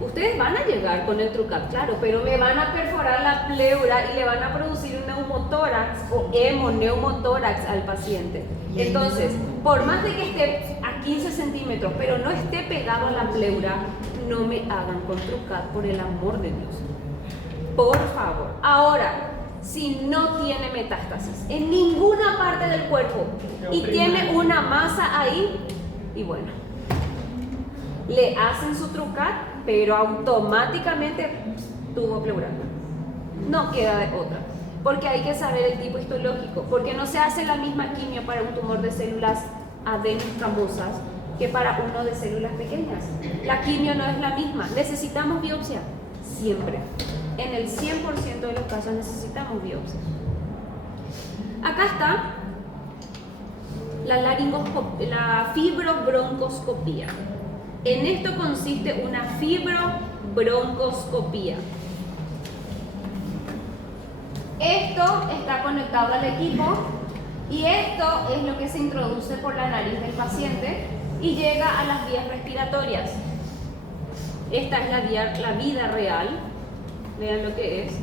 ustedes van a llegar con el trucat, claro, pero me van a perforar la pleura y le van a producir un neumotórax o hemoneumotórax al paciente. Entonces, por más de que esté a 15 centímetros, pero no esté pegado a la pleura, no me hagan con trucat, por el amor de Dios. Por favor. Ahora, si no tiene metástasis en ninguna parte del cuerpo y tiene una masa ahí, y bueno, le hacen su trucat, pero automáticamente tuvo pleural. No queda de otra. Porque hay que saber el tipo histológico. Porque no se hace la misma quimio para un tumor de células adenoscamosas que para uno de células pequeñas. La quimio no es la misma. Necesitamos biopsia. Siempre. En el 100% de los casos necesitamos biopsia. Acá está la fibrobroncoscopía. En esto consiste una fibrobroncoscopía. Esto está conectado al equipo y esto es lo que se introduce por la nariz del paciente y llega a las vías respiratorias. Esta es la vida real. Vean lo que es.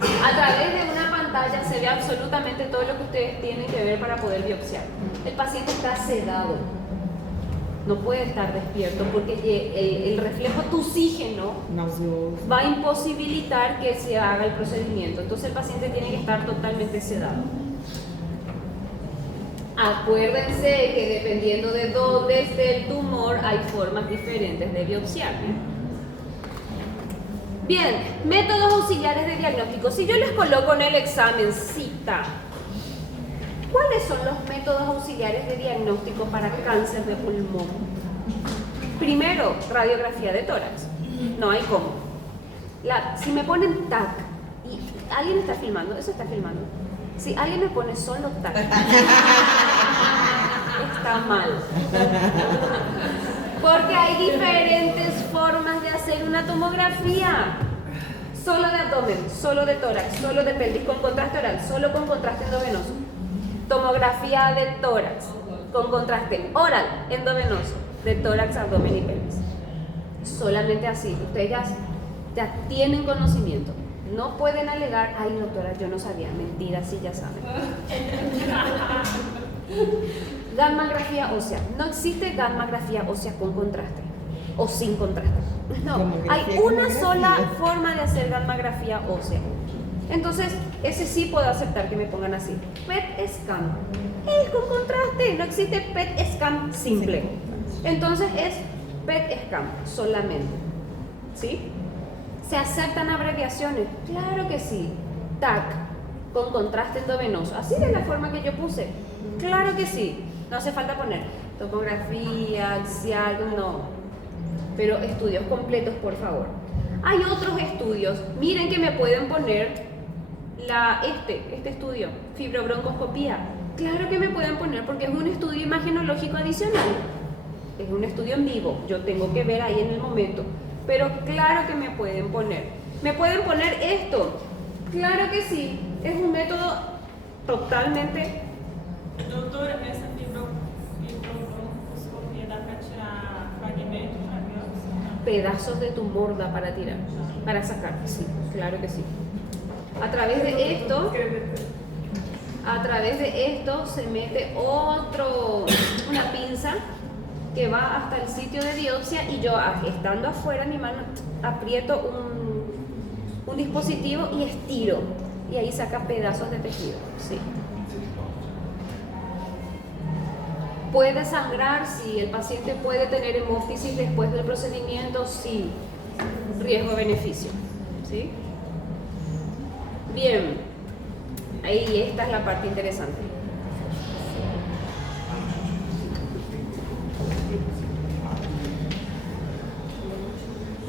A través de una pantalla se ve absolutamente todo lo que ustedes tienen que ver para poder biopsiar. El paciente está sedado. No puede estar despierto porque el reflejo tuxígeno va a imposibilitar que se haga el procedimiento. Entonces el paciente tiene que estar totalmente sedado. Acuérdense que dependiendo de dónde esté el tumor hay formas diferentes de biopsiar. Bien, métodos auxiliares de diagnóstico. Si yo les coloco en el examen cita, ¿cuáles son los métodos auxiliares de diagnóstico para cáncer de pulmón? Primero, radiografía de tórax. No hay cómo. Si me ponen TAC y alguien está filmando, eso está filmando. Si alguien me pone solo TAC, está mal. Porque hay diferentes formas de hacer una tomografía. Solo de abdomen, solo de tórax, solo de pelvis, con contraste oral, solo con contraste endovenoso. Tomografía de tórax, con contraste oral, endovenoso, de tórax, abdomen y pelvis. Solamente así, ustedes ya tienen conocimiento. No pueden alegar, ay doctora, yo no sabía. Mentira, sí ya saben. Gammagrafía ósea. No existe gammagrafía ósea con contraste o sin contraste. No, hay una sola forma de hacer gammagrafía ósea. Entonces, ese sí puedo aceptar que me pongan así. PET scan. Es con contraste. No existe PET scan simple. Entonces es PET scan solamente. ¿Sí? ¿Se aceptan abreviaciones? Claro que sí. TAC con contraste endovenoso. Así de la forma que yo puse. Claro que sí. No hace falta poner topografía, axial, no. Pero estudios completos, por favor. Hay otros estudios. Miren que me pueden poner este estudio, fibrobroncoscopía. Claro que me pueden poner porque es un estudio imagenológico adicional. Es un estudio en vivo. Yo tengo que ver ahí en el momento. Pero claro que me pueden poner. ¿Me pueden poner esto? Claro que sí. Es un método totalmente... Doutor, essa fibrobroncoscopia dá para tirar fragmentos? Pedazos de tumor da para tirar, para sacar, sí, claro que sí. A través de esto se mete una pinza que va hasta el sitio de biopsia y yo, estando afuera, mi mano aprieto un dispositivo y estiro y ahí saca pedazos de tejido, sí. ¿Puede sangrar? Sí. ¿El paciente puede tener hemóftisis después del procedimiento? Sí. Riesgo-beneficio. ¿Sí? Bien. Ahí esta es la parte interesante.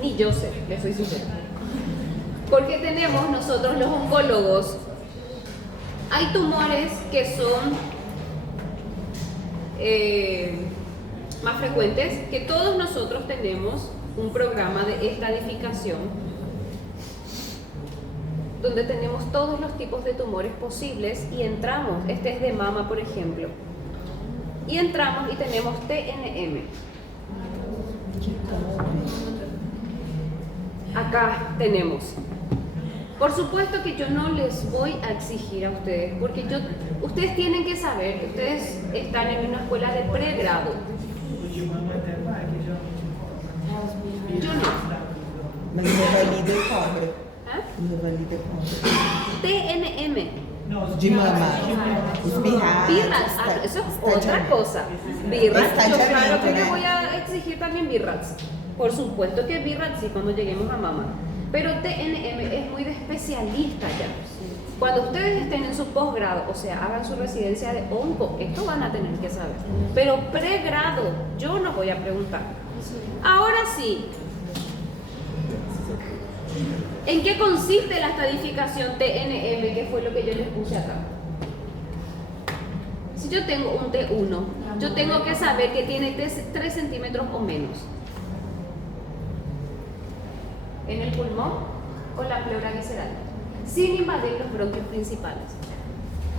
Ni yo sé, les soy sincera. Porque tenemos nosotros los oncólogos, hay tumores que son más frecuentes, que todos nosotros tenemos un programa de estadificación donde tenemos todos los tipos de tumores posibles y entramos, este es de mama por ejemplo, y entramos y tenemos TNM. Acá tenemos. Por supuesto que yo no les voy a exigir a ustedes, porque ustedes tienen que saber que ustedes están en una escuela de pregrado. Yo no. Mas o revalida cobra. O revalida cobra. TNM. De mama. Birrats, eso es otra cosa. Birrats, yo claro que le voy a exigir también birrats. Por supuesto que birrats sí cuando lleguemos a mama. Pero TNM es muy de especialista ya. Cuando ustedes estén en su posgrado, o sea, hagan su residencia de onco, esto van a tener que saber. Pero pregrado, yo no voy a preguntar. Ahora sí, ¿en qué consiste la estadificación TNM, que fue lo que yo les puse acá? Si yo tengo un T1, yo tengo que saber que tiene 3 centímetros o menos. En el pulmón o la pleura visceral, sin invadir los bronquios principales.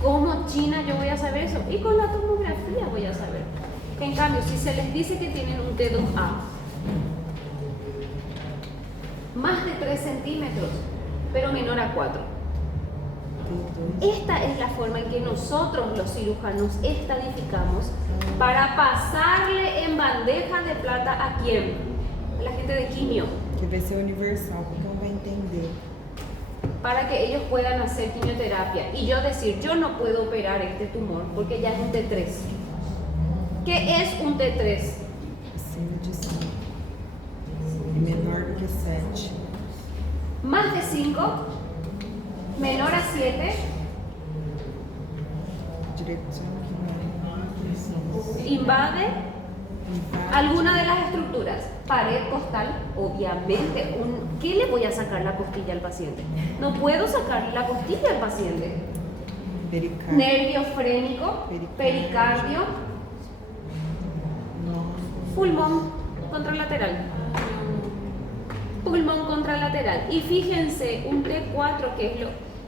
¿Cómo China yo voy a saber eso? Y con la tomografía voy a saber. En cambio, si se les dice que tienen un T2A, más de 3 centímetros, pero menor a 4. Esta es la forma en que nosotros los cirujanos estadificamos para pasarle en bandeja de plata a quién? A la gente de quimio. Que vai ser universal, porque não vai entender. Para que ellos puedan hacer quimioterapia. Y yo decir, yo no puedo operar este tumor porque ya es un T3. ¿Qué es un T3? Acima de 5. E menor do que 7. Más de 5. Menor a 7. Direção que vai. Invade Alguna de las estructuras, pared costal, obviamente, ¿qué le voy a sacar la costilla al paciente? No puedo sacarle la costilla al paciente. Pericardio. Nervio frénico, pericardio, pulmón contralateral. Pulmón contralateral. Y fíjense, un T4, que es lo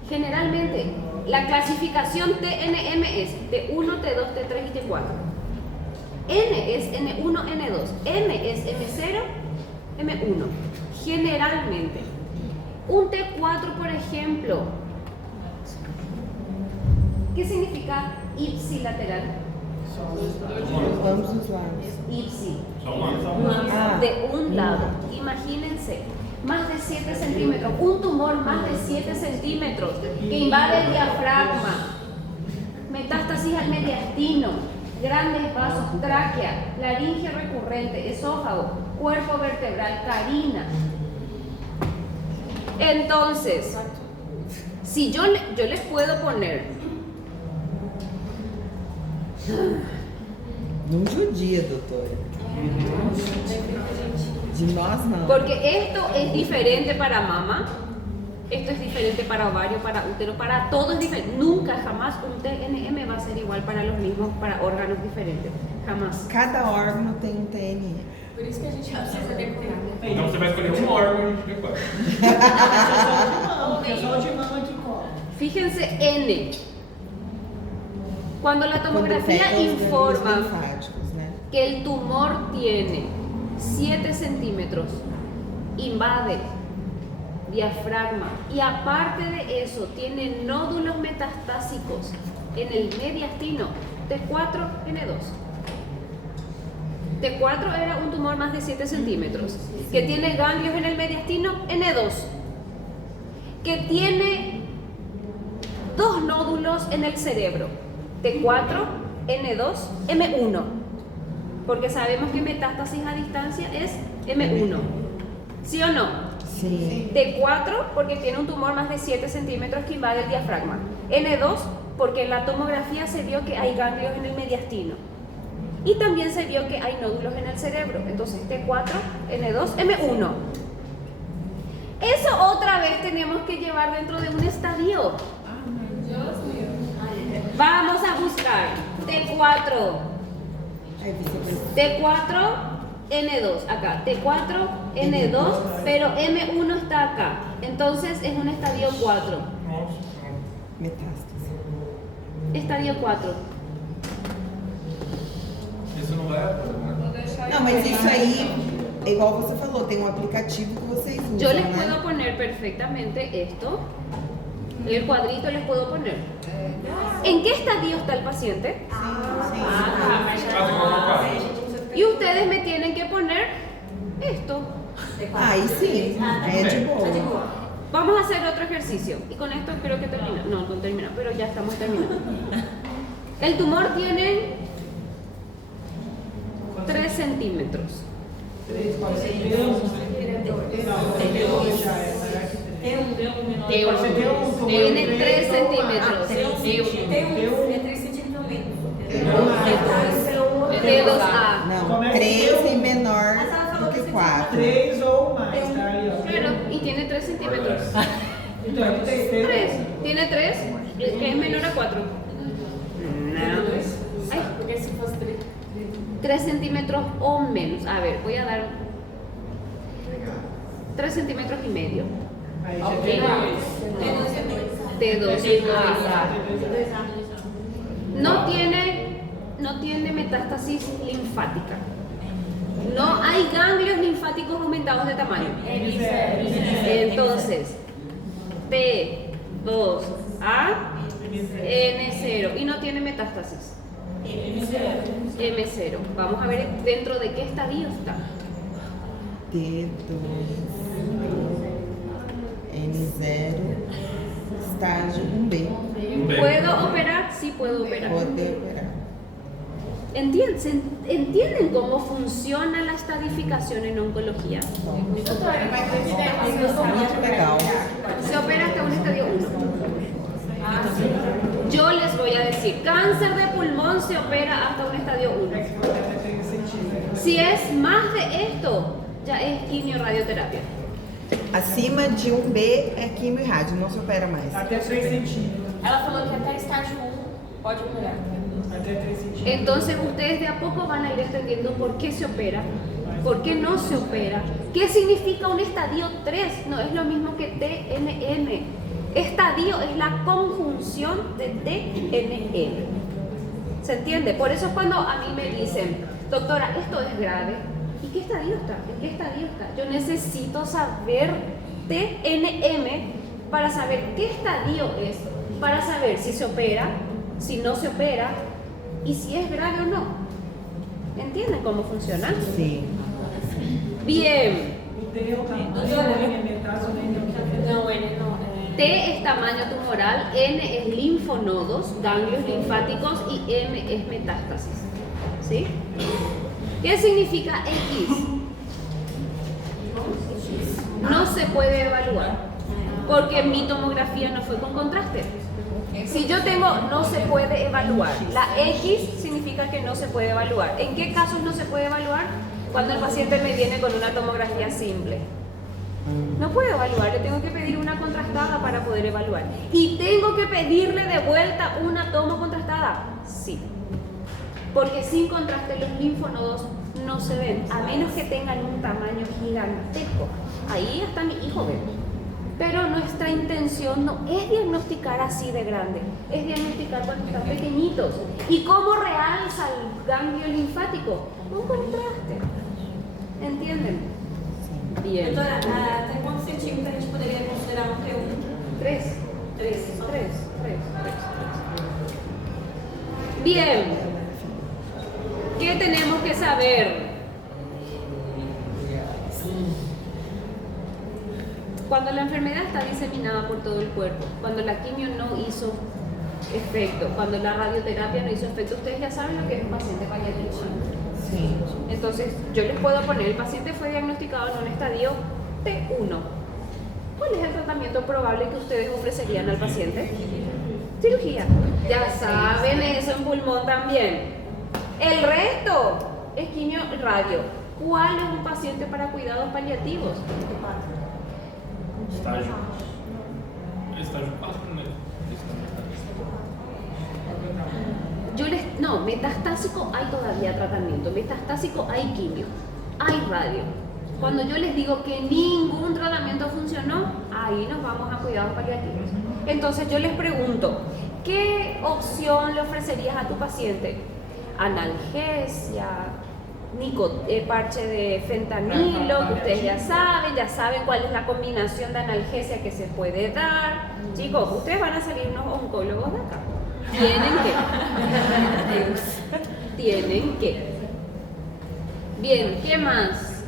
generalmente la clasificación TNM es T1, T2, T3 y T4. N es N1, N2, M es M0, M1. Generalmente. Un T4, por ejemplo, ¿qué significa ipsilateral? Ambos os lados. Ipsi. Ah. De un lado. Imagínense, más de 7 centímetros, un tumor más de 7 centímetros que invade el diafragma, metástasis al mediastino, grandes vasos, tráquea, laringe recurrente, esófago, cuerpo vertebral, carina. Entonces, si yo les puedo poner Num judia, doutora. De nós, não. porque esto es diferente para mama, esto es diferente para ovario, para útero, para todo es diferente. Nunca, jamás un TNM va a ser igual para los mismos, para órganos diferentes. Jamás. Cada órgão tem um TNM. Por isso que a gente precisa decorar. Então você vai escolher um órgão e a gente decora. É só o de mama que cola. Fíjense N. Cuando la tomografía Quando pega os informa ganglios linfáticos, né? que el tumor tiene 7 centímetros, invade diafragma y aparte de eso tiene nódulos metastásicos en el mediastino, T4, N2. T4 era un tumor más de 7 centímetros, que tiene ganglios en el mediastino, N2, que tiene 2 nódulos en el cerebro, T4, N2, M1, porque sabemos que metástasis a distancia es M1, ¿sí o no? Sim. T4 porque tiene un tumor más de 7 centímetros que invade el diafragma, N2 porque en la tomografía se vio que hay ganglios en el mediastino y también se vio que hay nódulos en el cerebro, entonces T4, N2, M1. Eso otra vez tenemos que llevar dentro de un estadio. Vamos a buscar T4, T4, N2, acá, T4, N2, pero M1 está acá, entonces es un estadio 4. Metástase. Estadio 4. Isso não vai acontecer. Não, mas isso aí, é igual você falou, tem um aplicativo que vocês usam, Yo les né? puedo poner perfectamente esto, el cuadrito les puedo poner. ¿En qué estadio está el paciente? Y ustedes me tienen que poner esto. Aí sim, é de boa. Vamos a hacer otro ejercicio y con esto creo que termina. No termina, pero ya estamos terminando. El tumor tiene 3 centímetros. Tiene 3 centímetros. T2A. Não, 3 é menor do que 4. 3 ou mais, tá aí, ó. Pero, y tiene 3 centímetros. Então, aqui tem 3. Tiene 3, que es menor a 4. Ay, Porque se fosse 3. 3 centímetros o menos. A ver, voy a dar 3 centímetros y medio. Aí já tem mais. T2A. No tiene metástasis linfática. No hay ganglios linfáticos aumentados de tamaño. Entonces, T2A, N0 y no tiene metástasis. M0. Vamos a ver dentro de qué estadio está. T2, N0, estágio 1B. ¿Puedo operar? Sí puedo operar. Pode operar. ¿Entienden cómo funciona la estadificación en oncología? Muito legal. Se opera hasta un estadio 1. Yo les voy a decir, cáncer de pulmón se opera hasta un estadio 1. Si es más de esto, ya es quimio-radioterapia. Acima de 1B é quimio e rádio, não se opera mais. Até 3 centímetros. Ela falou que até estágio 1 pode operar. Até 3 centímetros. Entonces ustedes de a poco van a ir entendiendo por qué se opera, por qué no se opera, qué significa un estadio 3, no es lo mismo que TNM. Estadio es la conjunción de TNM. ¿Se entiende? Por eso es cuando a mí me dicen, doctora, esto es grave. ¿Y qué estadio está? ¿En qué estadio está? Yo necesito saber TNM para saber qué estadio es, para saber si se opera, si no se opera y si es grave o no. ¿Entienden cómo funciona? Sí. Bien. Não, N não. T es tamaño tumoral, N es linfonodos, ganglios linfáticos y M es metástasis. ¿Sí? ¿Qué significa X? No se puede evaluar porque mi tomografía no fue con contraste. Si yo tengo no se puede evaluar, la X significa que no se puede evaluar. ¿En qué casos no se puede evaluar? Cuando el paciente me viene con una tomografía simple. No puedo evaluar, le tengo que pedir una contrastada para poder evaluar. ¿Y tengo que pedirle de vuelta una tomo contrastada? Sí. Porque sin contraste los linfonodos no se ven, a menos que tengan un tamaño gigantesco. Ahí hasta mi hijo ve. Pero nuestra intención no es diagnosticar así de grande, es diagnosticar cuando están pequeñitos. ¿Y cómo realza el ganglio linfático? Un contraste. ¿Entienden? Bien. Doutora, até quantos centímetros a gente poderia considerar um T1? 3. Bien. ¿Qué tenemos que saber? Cuando la enfermedad está diseminada por todo el cuerpo, cuando la quimio no hizo efecto, cuando la radioterapia no hizo efecto, ustedes ya saben lo que es un paciente paliativo. Sí. Entonces, yo les puedo poner, el paciente fue diagnosticado en un estadio T1. ¿Cuál es el tratamiento probable que ustedes ofrecerían al paciente? Cirugía. Ya saben eso en pulmón también. El resto es quimio radio. ¿Cuál es un paciente para cuidados paliativos? Estágio 4, né? No, metastásico hay todavía tratamiento, metastásico hay quimio, hay radio. Cuando yo les digo que ningún tratamiento funcionó, ahí nos vamos a cuidados paliativos. Entonces yo les pregunto, ¿qué opción le ofrecerías a tu paciente? Analgesia, parche de fentanilo, que ustedes ya saben cuál es la combinación de analgesia que se puede dar. Chicos, ustedes van a salir unos oncólogos de acá. Tienen que. Bien, ¿qué más?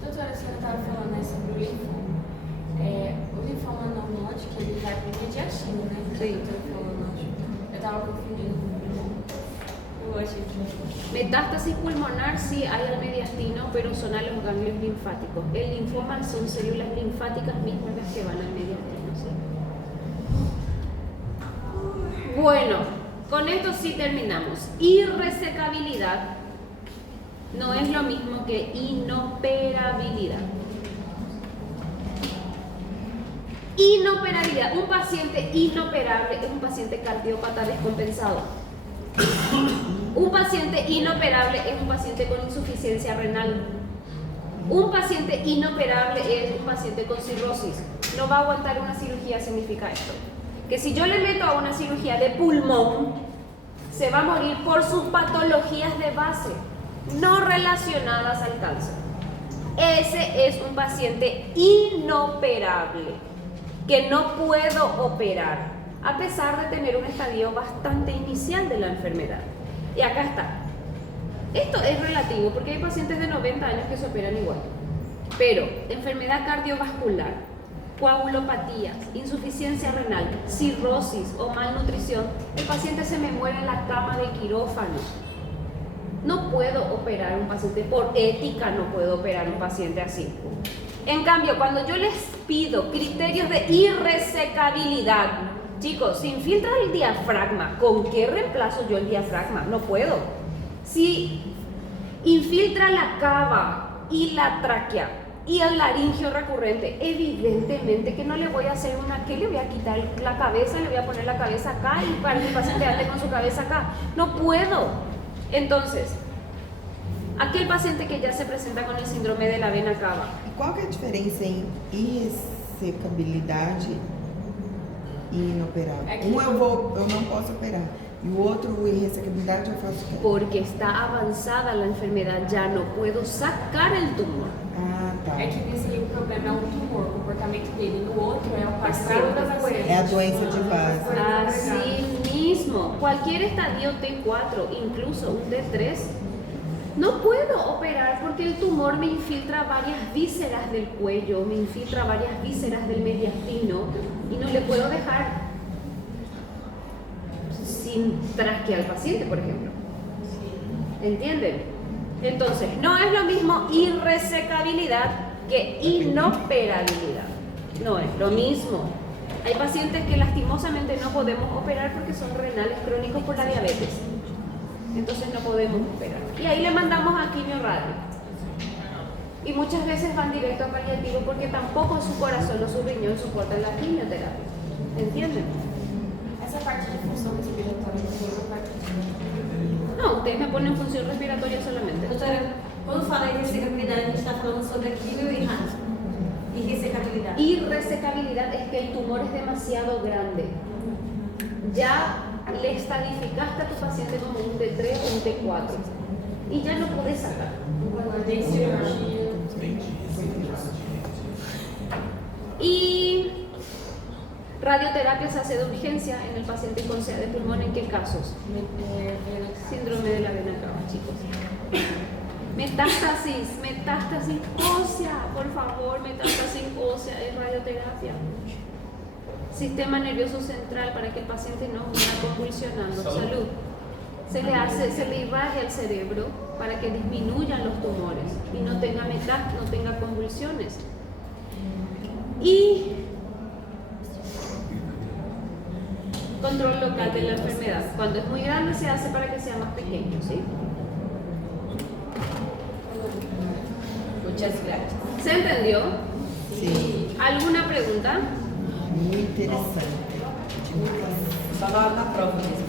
Doutora, a senhora estava falando aí sobre o linfoma. O linfoma não Hodgkin, ele vai com mediastino, né? Sim. Eu estava confundindo com o Hodgkin. Metástasis pulmonar sí hay al mediastino, pero son a los ganglios linfáticos. El linfoma son células linfáticas mismas las que van al mediastino, ¿sí? Bueno, con esto sí terminamos. Irresecabilidad no es lo mismo que inoperabilidad. Inoperabilidad. Un paciente inoperable es un paciente cardiópata descompensado. Un paciente inoperable es un paciente con insuficiencia renal. Un paciente inoperable es un paciente con cirrosis. No va a aguantar una cirugía, significa esto. Que si yo le meto a una cirugía de pulmón, se va a morir por sus patologías de base, no relacionadas al cáncer. Ese es un paciente inoperable, que no puedo operar, a pesar de tener un estadio bastante inicial de la enfermedad. Y acá está. Esto es relativo porque hay pacientes de 90 años que se operan igual. Pero enfermedad cardiovascular, coagulopatías, insuficiencia renal, cirrosis o malnutrición, el paciente se me muere en la cama de quirófano. No puedo operar un paciente, por ética no puedo operar un paciente así. En cambio, cuando yo les pido criterios de irresecabilidad, Chicos, se infiltra el diafragma. ¿Con qué reemplazo yo el diafragma? No puedo. Si infiltra la cava y la tráquea y el laringio recurrente, evidentemente que no le voy a hacer una, ¿qué le voy a quitar la cabeza? Le voy a poner la cabeza acá y para que el paciente ande con su cabeza acá. No puedo. Entonces, aquel paciente que ya se presenta con el síndrome de la vena cava. E qual que é a diferença em irressecabilidade e inoperável? Eu não posso operar. Y otro, irressecabilidade, eu faço o quê? Porque está avanzada la enfermedad, ya no puedo sacar el tumor. Ah, tá. É que nesse aí o problema é um tumor, o comportamento dele. No outro é o passado das doenças. É a doença de base. Así mismo, cualquier estadio T4, incluso un T3, no puedo operar porque el tumor me infiltra varias vísceras del cuello, me infiltra varias vísceras del mediastino y no le puedo dejar sin tráquea al paciente, por ejemplo. ¿Entienden? Entonces, no es lo mismo irresecabilidad que inoperabilidad. No es lo mismo. Hay pacientes que lastimosamente no podemos operar porque son renales crónicos por la diabetes. Entonces no podemos operar. Y ahí le mandamos a quimio-radio. Y muchas veces van directo a paliativo porque tampoco su corazón o su riñón soportan la quimioterapia. ¿Entienden? Essa parte de função respiratória não tem uma parte de... No, ustedes me ponen función respiratoria solamente. Doutora, quando fala em ressecabilidade, a gente está falando sobre aquilo e irressecabilidade. Irresecabilidad es que el tumor es demasiado grande. Ya le estadificaste a tu paciente como un T3 o un T4 y ya no puedes sacar. Y radioterapia se hace de urgencia en el paciente con CA de pulmón. ¿En qué casos? Síndrome de la vena cava, chicos. Metástasis ósea, por favor, metástasis ósea es radioterapia. Sistema nervioso central para que el paciente no muera convulsionando. Salud. Se le irradia el cerebro para que disminuyan los tumores y no tenga metástasis, no tenga convulsiones. Y control local de la enfermedad. Cuando es muy grande se hace para que sea más pequeño, ¿sí? Muchas gracias. ¿Se entendió? Sí. ¿Alguna pregunta? Muito interessante. Só na prova mesmo.